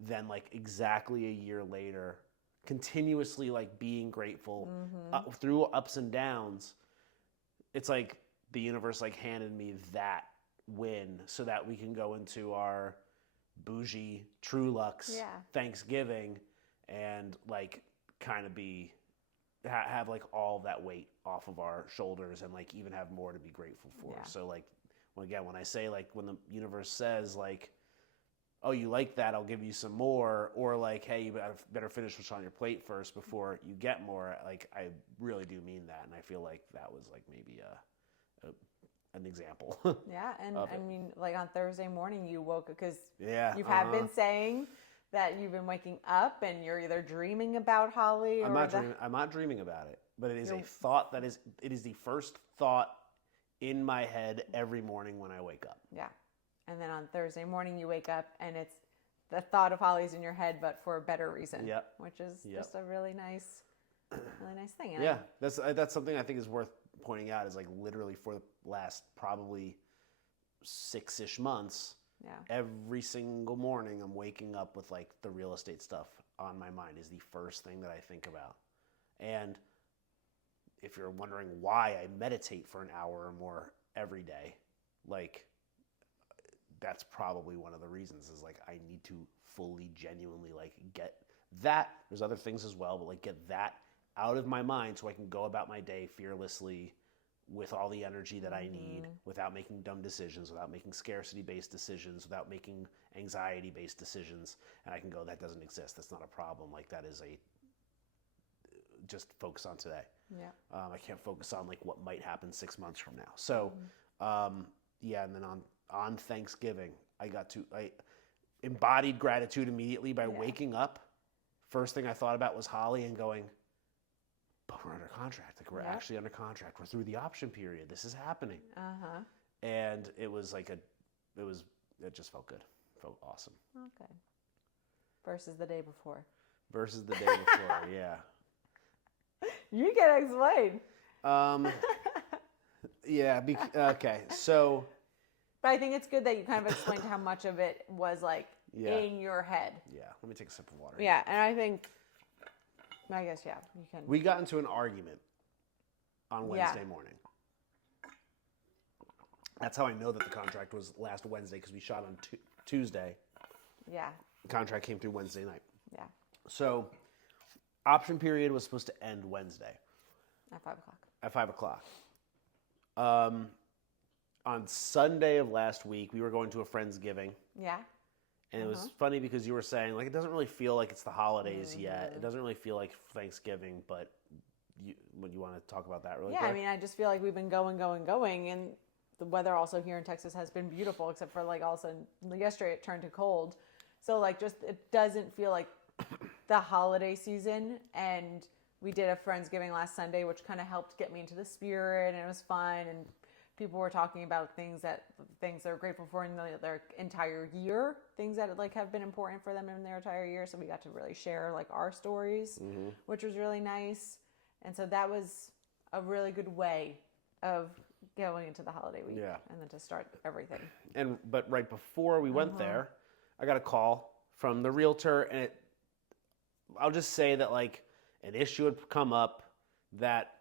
then like exactly a year later, continuously like being grateful through ups and downs, it's like the universe like handed me that win so that we can go into our bougie True Luxe Thanksgiving and like kind of have like all of that weight off of our shoulders and like even have more to be grateful for. So like when I say like when the universe says like, oh, you like that, I'll give you some more, or like, hey, you better finish what's on your plate first before you get more, like I really do mean that. And I feel like that was like maybe an example. Yeah. And I mean, like on Thursday morning you woke up because you have been saying that you've been waking up and you're either dreaming about Holly or I'm not dreaming about it, but it is a thought it is the first thought in my head every morning when I wake up. Yeah. And then on Thursday morning you wake up and it's the thought of Holly's in your head, but for a better reason. Yep. Which is just a really nice thing. And that's something I think is worth pointing out is like literally for the last probably 6-ish months, every single morning I'm waking up with like the real estate stuff on my mind is the first thing that I think about. And if you're wondering why I meditate for an hour or more every day, like that's probably one of the reasons is like I need to fully genuinely like get that. There's other things as well, but like get that out of my mind so I can go about my day fearlessly with all the energy that I need without making dumb decisions, without making scarcity-based decisions, without making anxiety-based decisions. And I can go, that doesn't exist. That's not a problem. Like that is a just focus on today. Yeah. I can't focus on like what might happen 6 months from now. So, yeah. And then on Thanksgiving, I embodied gratitude immediately by waking up. First thing I thought about was Holly and going, but we're under contract. Like we're actually under contract. We're through the option period. This is happening. And it was like it just felt good. Felt awesome. Okay. Versus the day before. Yeah. You can explain. Yeah. Okay. So. But I think it's good that you kind of explained how much of it was like in your head. Yeah. Let me take a sip of water. Yeah, and I guess you can. We got into an argument on Wednesday morning. That's how I know that the contract was last Wednesday, because we shot on Tuesday. Yeah. The contract came through Wednesday night. Yeah. So, option period was supposed to end Wednesday. At 5 o'clock. At 5 o'clock. On Sunday of last week, we were going to a Friendsgiving. Yeah. And it was funny because you were saying, like, it doesn't really feel like it's the holidays yet. It doesn't really feel like Thanksgiving, but you want to talk about that really quick? Yeah, I mean, I just feel like we've been going, and the weather also here in Texas has been beautiful, except for, like, all of a sudden, yesterday it turned to cold. So, like, just, it doesn't feel like the holiday season, and we did a Friendsgiving last Sunday, which kind of helped get me into the spirit, and it was fun, and people were talking about things they're grateful for in their entire year, things that like have been important for them in their entire year. So we got to really share like our stories, which was really nice. And so that was a really good way of going into the holiday week, and then to start everything. But right before we went there, I got a call from the realtor, and I'll just say that like an issue had come up that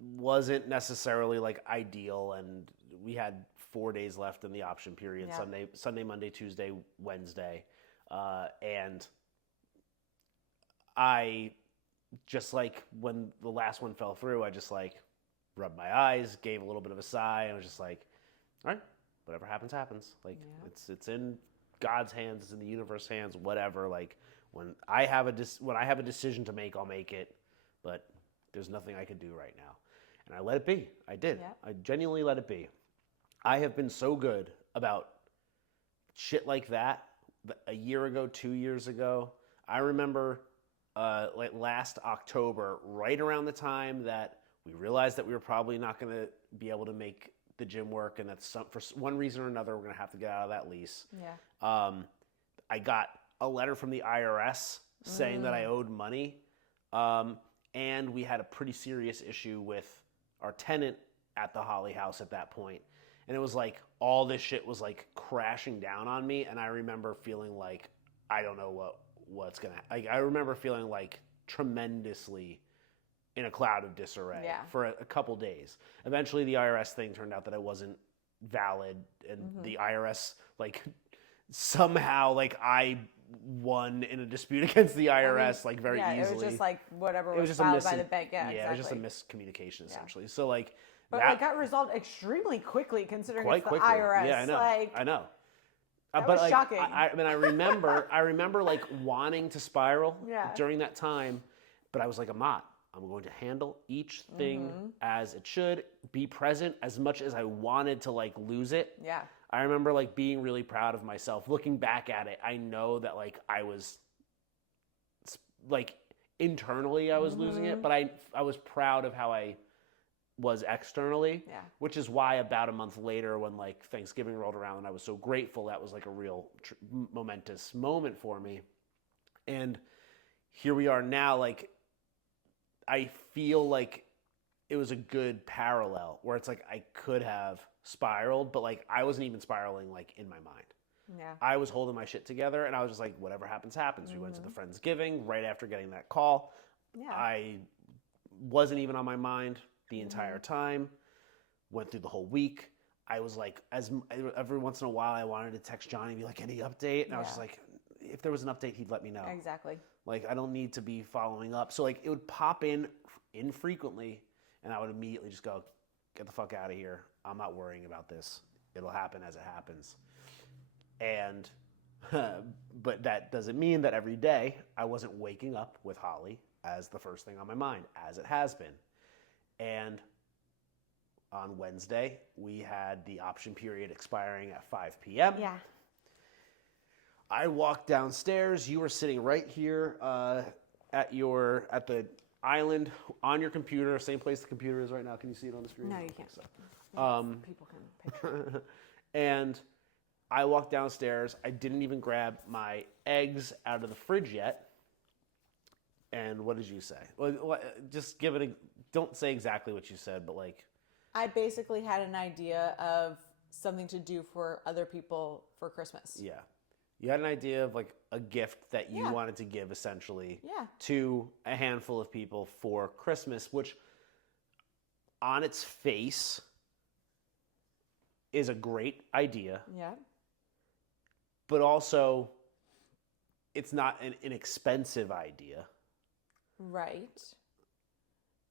wasn't necessarily like ideal, and we had 4 days left in the option period. Sunday, Monday, Tuesday, Wednesday, and I just like when the last one fell through, I just like rubbed my eyes, gave a little bit of a sigh, and was just like, all right, whatever happens happens. Like it's in God's hands, it's in the universe's hands, whatever. Like when I have a decision to make, I'll make it, but there's nothing I can do right now. And I let it be. I did. Yeah. I genuinely let it be. I have been so good about shit like that a year ago, 2 years ago. I remember like last October, right around the time that we realized that we were probably not going to be able to make the gym work, and that for one reason or another, we're going to have to get out of that lease. Yeah. I got a letter from the IRS saying that I owed money. And we had a pretty serious issue with our tenant at the Holly House at that point. And it was like all this shit was like crashing down on me. And I remember feeling like, I don't know what's going to, like, I remember feeling like tremendously in a cloud of disarray for a couple days. Eventually the IRS thing turned out that it wasn't valid. And the IRS, like somehow, like I won in a dispute against the IRS, like very easily. It was just like whatever was filed by the bank. Yeah, exactly. It was just a miscommunication essentially. So like, but it got resolved extremely quickly considering it's the IRS. Yeah, I know. I know. That was like, shocking. I mean, I remember like wanting to spiral during that time, but I was like, I'm going to handle each thing as it should, be present as much as I wanted to like lose it. Yeah. I remember like being really proud of myself. Looking back at it, I know that like I was like internally I was losing it, but I was proud of how I was externally, which is why about a month later when like Thanksgiving rolled around and I was so grateful, that was like a real momentous moment for me. And here we are now, like I feel like it was a good parallel where it's like I could have spiraled, but like I wasn't even spiraling like in my mind. Yeah. I was holding my shit together, and I was just like, whatever happens, happens. We went to the Friendsgiving right after getting that call. Yeah. I wasn't even on my mind the entire time. Went through the whole week. I was like, every once in a while, I wanted to text Johnny and be like, any update? And I was just like, if there was an update, he'd let me know. Exactly. Like, I don't need to be following up. So like, it would pop in infrequently, and I would immediately just go, get the fuck out of here. I'm not worrying about this. It'll happen as it happens. And, but that doesn't mean that every day I wasn't waking up with Holly as the first thing on my mind, as it has been. And on Wednesday, we had the option period expiring at 5 p.m. Yeah. I walked downstairs. You were sitting right here at the island on your computer, same place the computer is right now. Can you see it on the screen? No, you can't. So. People can picture. And I walked downstairs. I didn't even grab my eggs out of the fridge yet. And what did you say? Well, just give it a. Don't say exactly what you said, but like. I basically had an idea of something to do for other people for Christmas. Yeah. You had an idea of like a gift that you wanted to give essentially to a handful of people for Christmas, which on its face is a great idea. Yeah. But also it's not an inexpensive idea. Right.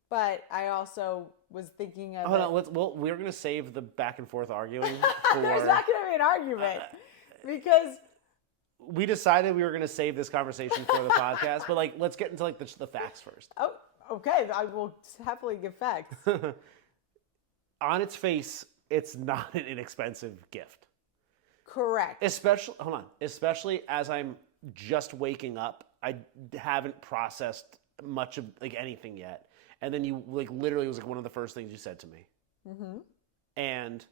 But I also was thinking of. Hold on, we're going to save the back and forth arguing for. There's not going to be an argument because. We decided we were going to save this conversation for the podcast, but like, let's get into like the facts first. Oh, okay. I will happily give facts. On its face, it's not an inexpensive gift. Correct. Especially as I'm just waking up, I haven't processed much of like anything yet. And then you like literally was like one of the first things you said to me. Mm-hmm. And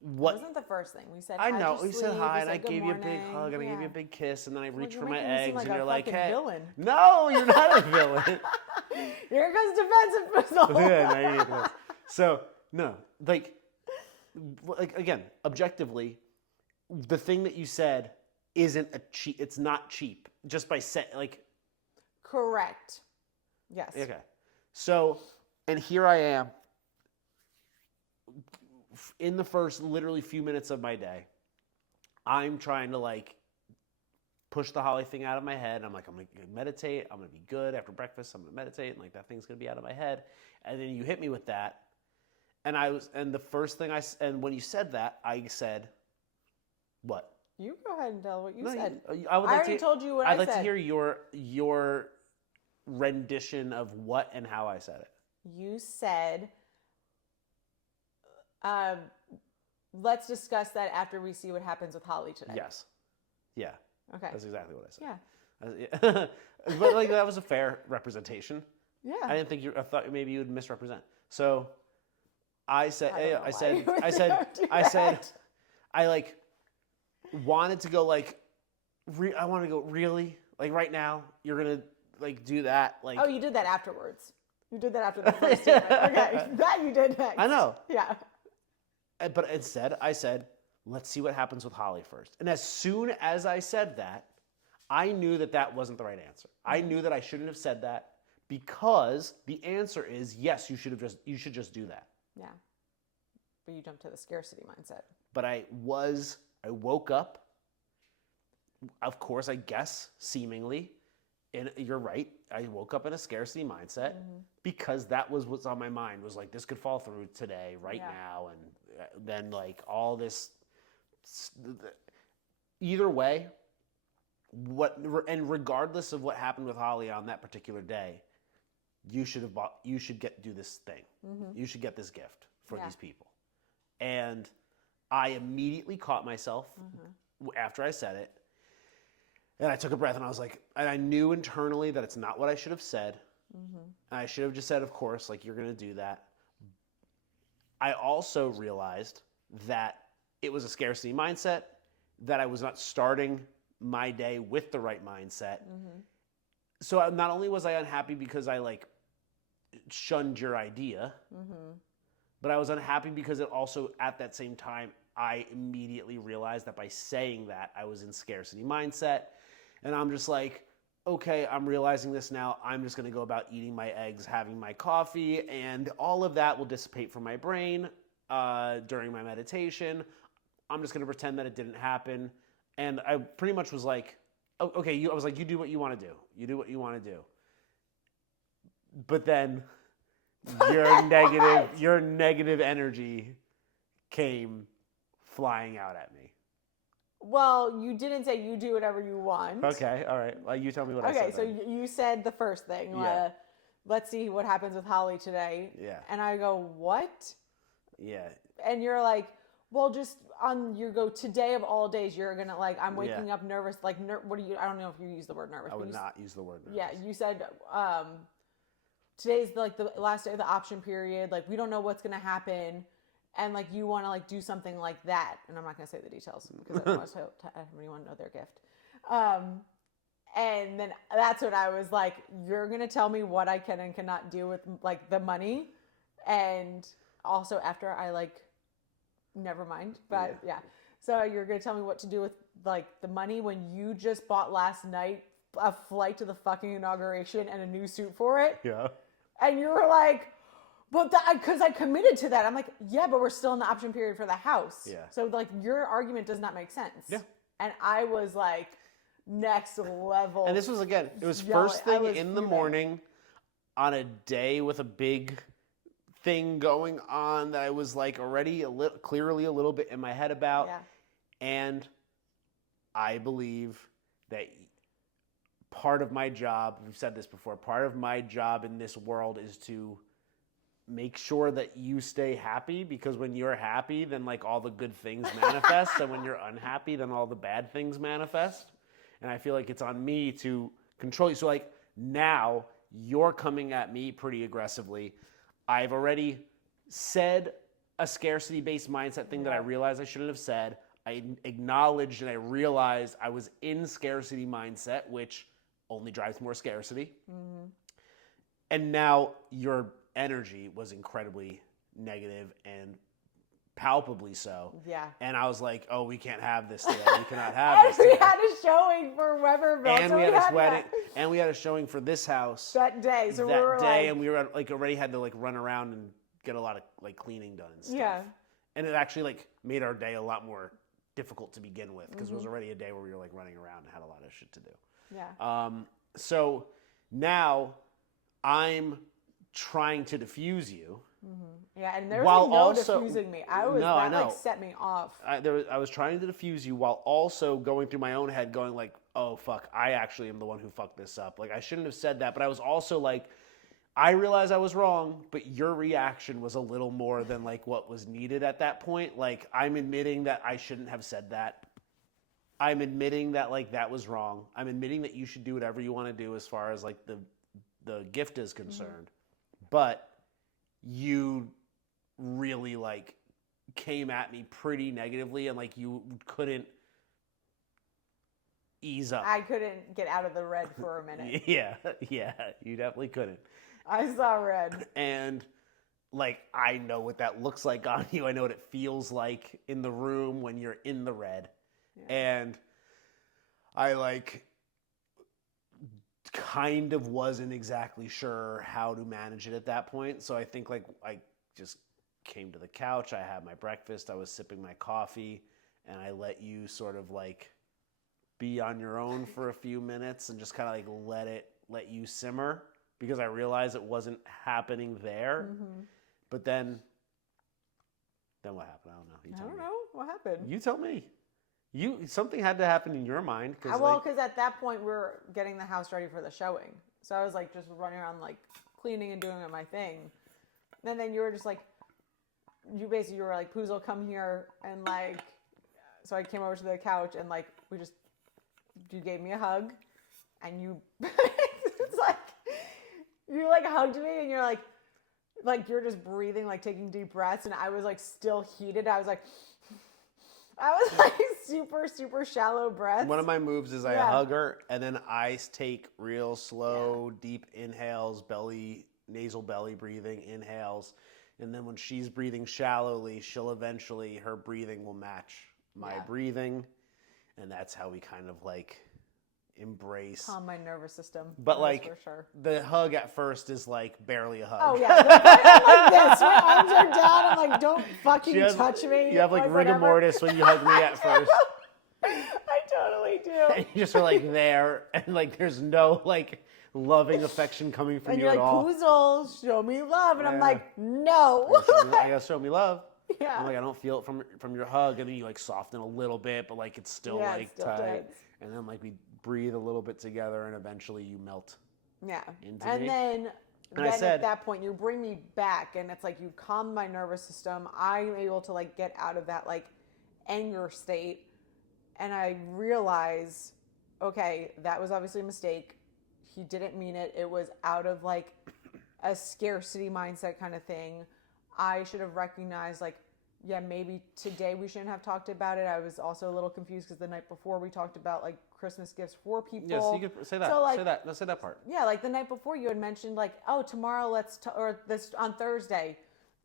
what? It wasn't the first thing we said. I know. We said hi, and I good gave you a big morning. hug, and I gave you a big kiss, and then I reached for my eggs, like and you're like, "Hey, villain. no, you're not a villain." Here goes defensive missile. Yeah, now you get this. So no, like again, objectively, the thing that you said isn't a cheap. It's not cheap just by like. Correct. Yes. Okay. So, and here I am in the first literally few minutes of my day. I'm trying to like push the Holly thing out of my head. I'm like, I'm going to meditate. I'm going to be good after breakfast. I'm going to meditate. And like that thing's going to be out of my head. And then you hit me with that. And the first thing and when you said that, I said, what? You go ahead and tell what you said. I already told you what I said. I'd like to hear your rendition of what and how I said it. You said, let's discuss that after we see what happens with Holly today. Yes. Yeah. Okay. That's exactly what I said. Yeah. But like that was a fair representation. Yeah. I didn't think I thought maybe you would misrepresent. So I said, I like wanted to go like, I want to go really like right now. You're gonna like do that like. Oh, you did that afterwards. You did that after the first statement. Okay, that you did next. I know. Yeah. But instead, I said, let's see what happens with Holly first. And as soon as I said that, I knew that wasn't the right answer. I knew that I shouldn't have said that because the answer is yes, you should just do that. Yeah. But you jumped to the scarcity mindset. But I woke up, of course, I guess, seemingly, and you're right, I woke up in a scarcity mindset because that was what's on my mind, was like, this could fall through today, now, and then like all this, either way, and regardless of what happened with Holly on that particular day, you should do this thing. You should get this gift for these people. And I immediately caught myself after I said it. And I took a breath and I was like, and I knew internally that it's not what I should have said. And I should have just said, of course, like, you're going to do that. I also realized that it was a scarcity mindset, that I was not starting my day with the right mindset. So not only was I unhappy because I like shunned your idea, but I was unhappy because it also, at that same time, I immediately realized that by saying that, I was in scarcity mindset. And I'm just like, okay, I'm realizing this now. I'm just going to go about eating my eggs, having my coffee, and all of that will dissipate from my brain during my meditation. I'm just going to pretend that it didn't happen. And I pretty much was like, oh, okay, I was like, you do what you want to do. You do what you want to do. But then your negative energy came flying out at me. Well, you didn't say you do whatever you want. Okay, all right. Well, you tell me what I said. Okay, so you said the first thing. Yeah. Let's see what happens with Holly today. Yeah. And I go, what? Yeah. And you're like, well, just you go, today of all days, you're going to like, I'm waking up nervous. Like, what do you, I don't know if you use the word nervous. I would not use the word nervous. Yeah, you said today's like the last day of the option period. Like, we don't know what's going to happen. And like, you want to like do something like that. And I'm not going to say the details because I don't want to everyone know their gift. And then that's when I was like, you're going to tell me what I can and cannot do with like the money. And also after I like, never mind. But yeah. So you're going to tell me what to do with like the money when you just bought last night a flight to the fucking inauguration and a new suit for it. Yeah. And you were like, but because I committed to that. I'm like, yeah, but we're still in the option period for the house. Yeah. So like your argument does not make sense. Yeah. And I was like, next level. And this was, again, it was first thing in the morning on a day with a big thing going on that I was like already clearly a little bit in my head about. Yeah. And I believe that part of my job, we've said this before, part of my job in this world is to make sure that you stay happy, because when you're happy, then like all the good things manifest. And when you're unhappy, then all the bad things manifest. And I feel like it's on me to control you. So like now you're coming at me pretty aggressively. I've already said a scarcity-based mindset thing that I realized I shouldn't have said. I acknowledged and I realized I was in scarcity mindset, which only drives more scarcity. Mm-hmm. And now your energy was incredibly negative and palpably so. Yeah. And I was like, oh, we can't have this today. We cannot have this today. We had a showing for Weberville. And so we had a wedding. that. And we had a showing for this house. That day. So we were and we were like already had to like run around and get a lot of like cleaning done and stuff. Yeah. And it actually like made our day a lot more difficult to begin with, because it was already a day where we were like running around and had a lot of shit to do. Yeah. So now I'm trying to diffuse you. Mm-hmm. Yeah, and there's while like no also, diffusing me. I was I know. Like set me off. I was trying to diffuse you while also going through my own head, going like, oh fuck, I actually am the one who fucked this up. Like I shouldn't have said that, but I was also like, I realized I was wrong, but your reaction was a little more than like what was needed at that point. Like I'm admitting that I shouldn't have said that. I'm admitting that like that was wrong. I'm admitting that you should do whatever you want to do as far as like the gift is concerned. But you really like came at me pretty negatively and like you couldn't ease up. I couldn't get out of the red for a minute. Yeah, you definitely couldn't. I saw red. And like I know what that looks like on you. I know what it feels like in the room when you're in the red. Yeah. And I like kind of wasn't exactly sure how to manage it at that point. So I think like I just came to the couch, I had my breakfast, I was sipping my coffee, and I let you sort of like be on your own for a few minutes and just kind of like let you simmer, because I realized it wasn't happening there. Mm-hmm. But then what happened? I don't know. I don't know. What happened? You tell me. Something had to happen in your mind. Because at that point we're getting the house ready for the showing. So I was like just running around like cleaning and doing my thing. And then you were just like, you were like, Puzzle, come here. And like, so I came over to the couch and like, you gave me a hug and you, it's like, you like hugged me and you're like you're just breathing, like taking deep breaths. And I was like still heated. I was like super, super shallow breaths. One of my moves is I hug her and then I take real slow, deep inhales, nasal belly breathing, inhales. And then when she's breathing shallowly, her breathing will match my breathing. And that's how we kind of like embrace. Calm my nervous system. But like for sure. The hug at first is like barely a hug. Oh yeah. I'm like this. My arms are down. I'm like, don't fucking touch me. You have like rigor mortis when you hug me at first. I totally do. And you just are like there, and like there's no like loving affection coming from and you at all. And you're like, Puzzle, show me love. And I'm like, no. I gotta show me love. Yeah. I'm like, I don't feel it from your hug. And then you like soften a little bit, but like it's still Yeah, like it's still tight. tight. And then like we breathe a little bit together, and eventually you melt. Yeah. Into And me. then And I said, at that point you bring me back, and it's like you calm my nervous system. I'm able to like get out of that like anger state, and I realize, okay, that was obviously a mistake. He didn't mean it. It was out of like a scarcity mindset kind of thing. I should have recognized like, yeah, maybe today we shouldn't have talked about it. I was also a little confused because the night before we talked about like Christmas gifts for people. yes, you could say that. So, like, Let's say that part. Yeah, like the night before you had mentioned like, oh, tomorrow or this on Thursday.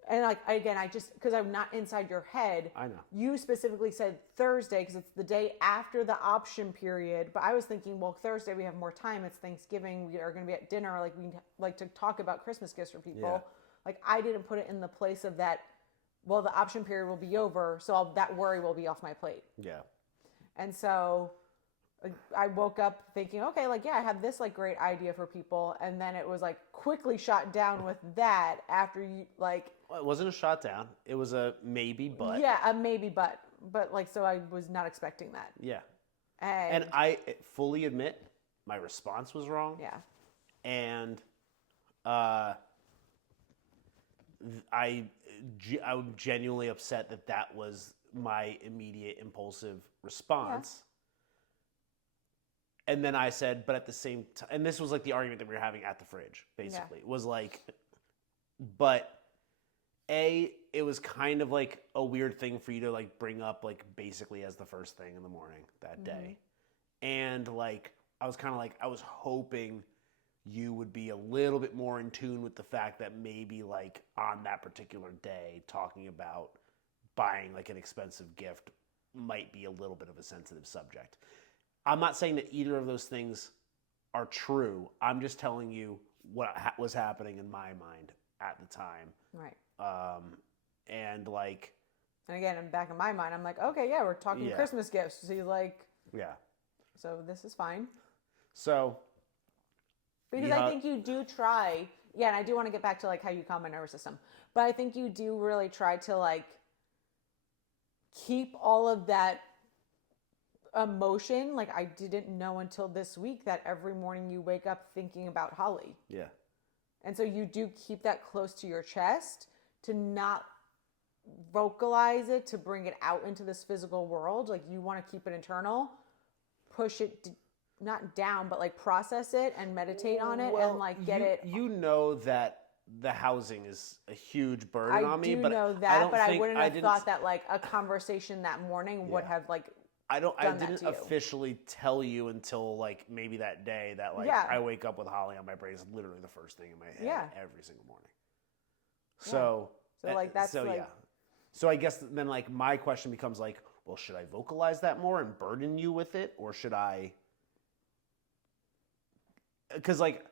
And like, again, I just, because I'm not inside your head. I know. You specifically said Thursday because it's the day after the option period. But I was thinking, well, Thursday we have more time. It's Thanksgiving. We are going to be at dinner. Like we like to talk about Christmas gifts for people. Yeah. Like I didn't put it in the place of that. Well, the option period will be over, so that worry will be off my plate. Yeah. And so I woke up thinking, okay, like, yeah, I have this like great idea for people. And then it was like quickly shot down with that after you like. Well, it wasn't a shot down. It was a maybe, but. Yeah, a maybe, but like, so I was not expecting that. Yeah. And I fully admit my response was wrong. Yeah. And I'm genuinely upset that was my immediate impulsive response. Yeah. And then I said, but at the same time, and this was like the argument that we were having at the fridge, basically, was like, but it was kind of like a weird thing for you to like bring up like basically as the first thing in the morning that day. And like, I was kind of like, I was hoping you would be a little bit more in tune with the fact that maybe like on that particular day talking about buying like an expensive gift might be a little bit of a sensitive subject. I'm not saying that either of those things are true. I'm just telling you what was happening in my mind at the time. Right. And like... And again, in the back of my mind, I'm like, okay, yeah, we're talking Christmas gifts. So he's like... Yeah. So this is fine. So... Because I think you do try... Yeah, and I do want to get back to like how you calm my nervous system. But I think you do really try to like keep all of that emotion. Like I didn't know until this week that every morning you wake up thinking about Holly. Yeah. And so you do keep that close to your chest to not vocalize it, to bring it out into this physical world. Like you want to keep it internal, push it not down, but like process it and meditate on it and like get it. You know that the housing is a huge burden on me, but but know that, but I wouldn't have thought that like a conversation that morning would have like. I didn't officially tell you until like maybe that day that like I wake up with Holly on my brain. It's literally the first thing in my head every single morning. So like that's so like, yeah. So I guess then like my question becomes like, well, should I vocalize that more and burden you with it, or should I? Because like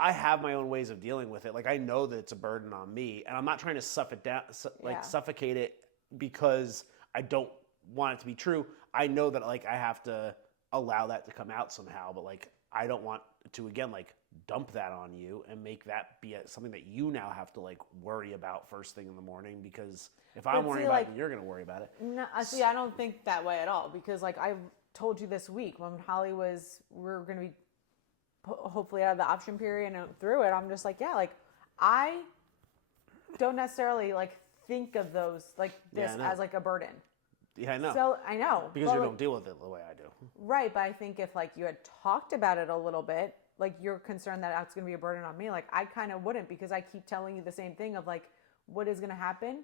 I have my own ways of dealing with it. Like I know that it's a burden on me, and I'm not trying to suffocate it because I don't want it to be true. I know that like I have to allow that to come out somehow, but like I don't want to again like dump that on you and make that be something that you now have to like worry about first thing in the morning, because if I'm worrying about it, then you're going to worry about it. No, see, I don't think that way at all, because like I told you this week when Holly we're going to be hopefully out of the option period and through it, I'm just like, yeah, like I don't necessarily like think of those like this as like a burden. Yeah, I know. So I know. Because you don't deal with it the way I do. Right, but I think if like you had talked about it a little bit, like you're concerned that it's going to be a burden on me, like I kind of wouldn't, because I keep telling you the same thing of like what is going to happen.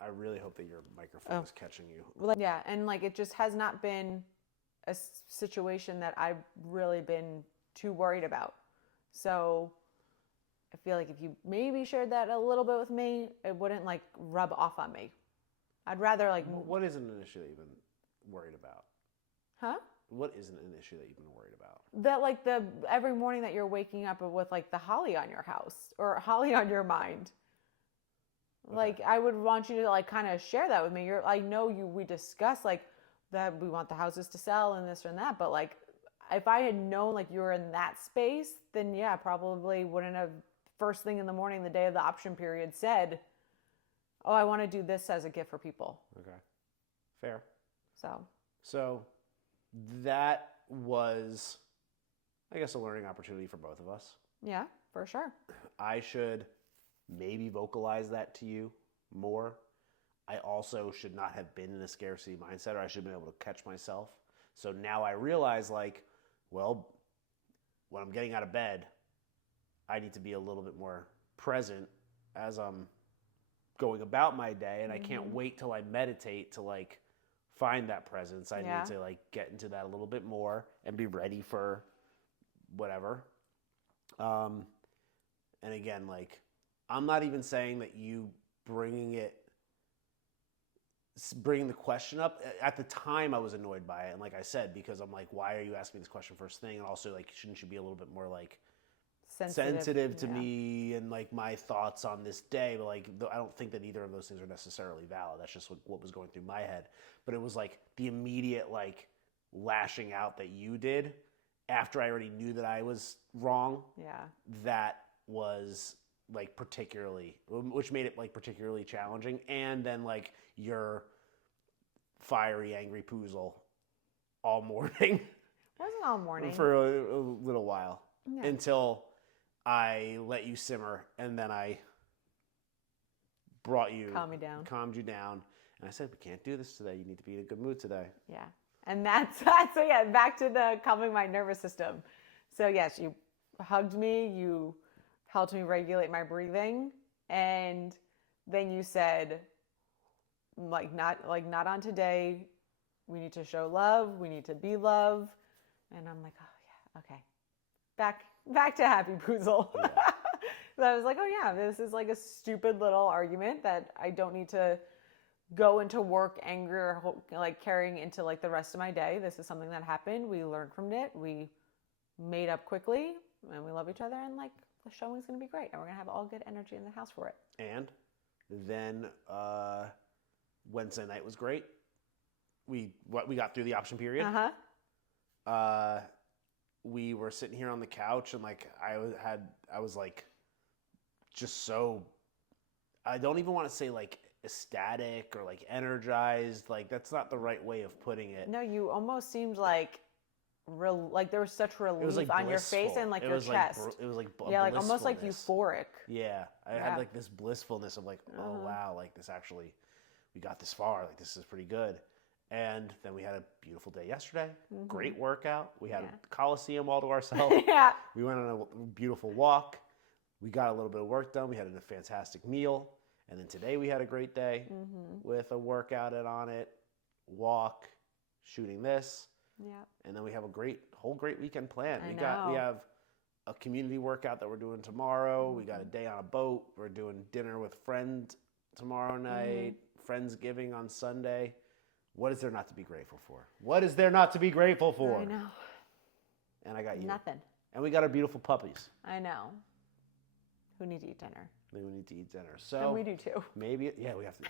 I really hope that your microphone is catching you. Well, yeah, and like it just has not been a situation that I've really been too worried about. So I feel like if you maybe shared that a little bit with me, it wouldn't like rub off on me. I'd rather like... What isn't an issue that you've been worried about? Huh? What isn't an issue that you've been worried about? That like every morning that you're waking up with like the holly on your house or holly on your mind. Okay. Like I would want you to like kind of share that with me. I know we discussed like that we want the houses to sell and this and that, but like if I had known like you were in that space, then yeah, probably wouldn't have first thing in the morning, the day of the option period, said, oh, I want to do this as a gift for people. Okay. Fair. So that was, I guess, a learning opportunity for both of us. yeah, for sure. I should maybe vocalize that to you more. I also should not have been in a scarcity mindset, or I should have been able to catch myself. So now I realize, like, well, when I'm getting out of bed, I need to be a little bit more present as I'm going about my day, and I can't wait till I meditate to, like, find that presence. I need to, like, get into that a little bit more and be ready for whatever. And again, like, I'm not even saying that you bringing the question up. At the time, I was annoyed by it, and like I said, because I'm like, why are you asking me this question first thing? And also, like, shouldn't you be a little bit more, like, sensitive to me and, like, my thoughts on this day? But, like, I don't think that either of those things are necessarily valid. That's just what was going through my head. But it was, like, the immediate, like, lashing out that you did after I already knew that I was wrong. Yeah. That was, like, which made it, like, particularly challenging. And then, like, your fiery, angry poozle all morning. Wasn't all morning. For a little while. Yeah. Until I let you simmer, and then I calmed you down, and I said, we can't do this today. You need to be in a good mood today. Yeah. And that's again, back to the calming my nervous system. So yes, you hugged me, you helped me regulate my breathing, and then you said, not on today. We need to show love. We need to be love. And I'm like, oh yeah, okay. Back to happy poozle. Yeah. So I was like, oh yeah, this is like a stupid little argument that I don't need to go into work angry or like carrying into like the rest of my day. This is something that happened. We learned from it. We made up quickly, and we love each other, and, like, the showing's going to be great, and we're going to have all good energy in the house for it. And then Wednesday night was great. We got through the option period. We were sitting here on the couch, and, like, I was like, just so, I don't even want to say, like, ecstatic or, like, energized. Like, that's not the right way of putting it. No, you almost seemed like there was such relief, like, on your face and, like, your chest. It was like like almost like euphoric. Yeah, I had, like, this blissfulness of, like, oh wow, like, this actually, we got this far. Like, this is pretty good. And then we had a beautiful day yesterday. Great workout. We had a Coliseum all to ourselves. Yeah. We went on a beautiful walk. We got a little bit of work done. We had a fantastic meal. And then today we had a great day with a workout on it, walk, shooting this. Yeah. And then we have a whole great weekend planned. We know. have a community workout that we're doing tomorrow. We got a day on a boat. We're doing dinner with friends tomorrow night. Friendsgiving on Sunday. What is there not to be grateful for? What is there not to be grateful for? I know. And I got you. Nothing. And we got our beautiful puppies. I know. Who need to eat dinner? We need to eat dinner. So and we do too. Maybe, yeah, we have to.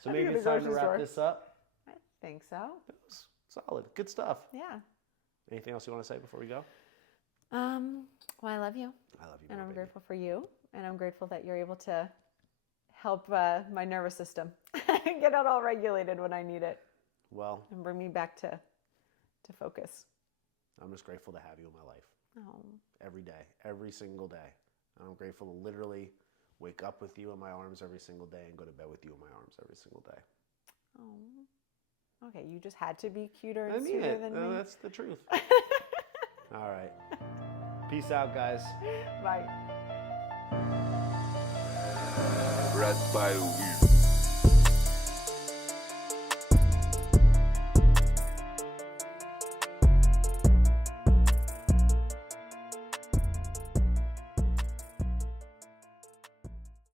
So maybe it's time to wrap this up. I think so. It was solid. Good stuff. Yeah. Anything else you want to say before we go? Well, I love you. I love you. And I'm baby. grateful for you. And I'm grateful that you're able to help my nervous system get it all regulated when I need it. Well. And bring me back to focus. I'm just grateful to have you in my life. Oh. Every day. Every single day. And I'm grateful to literally wake up with you in my arms every single day and go to bed with you in my arms every single day. Oh. Okay, you just had to be cuter and sweeter than me. That's the truth. All right. Peace out, guys. Bye. Red by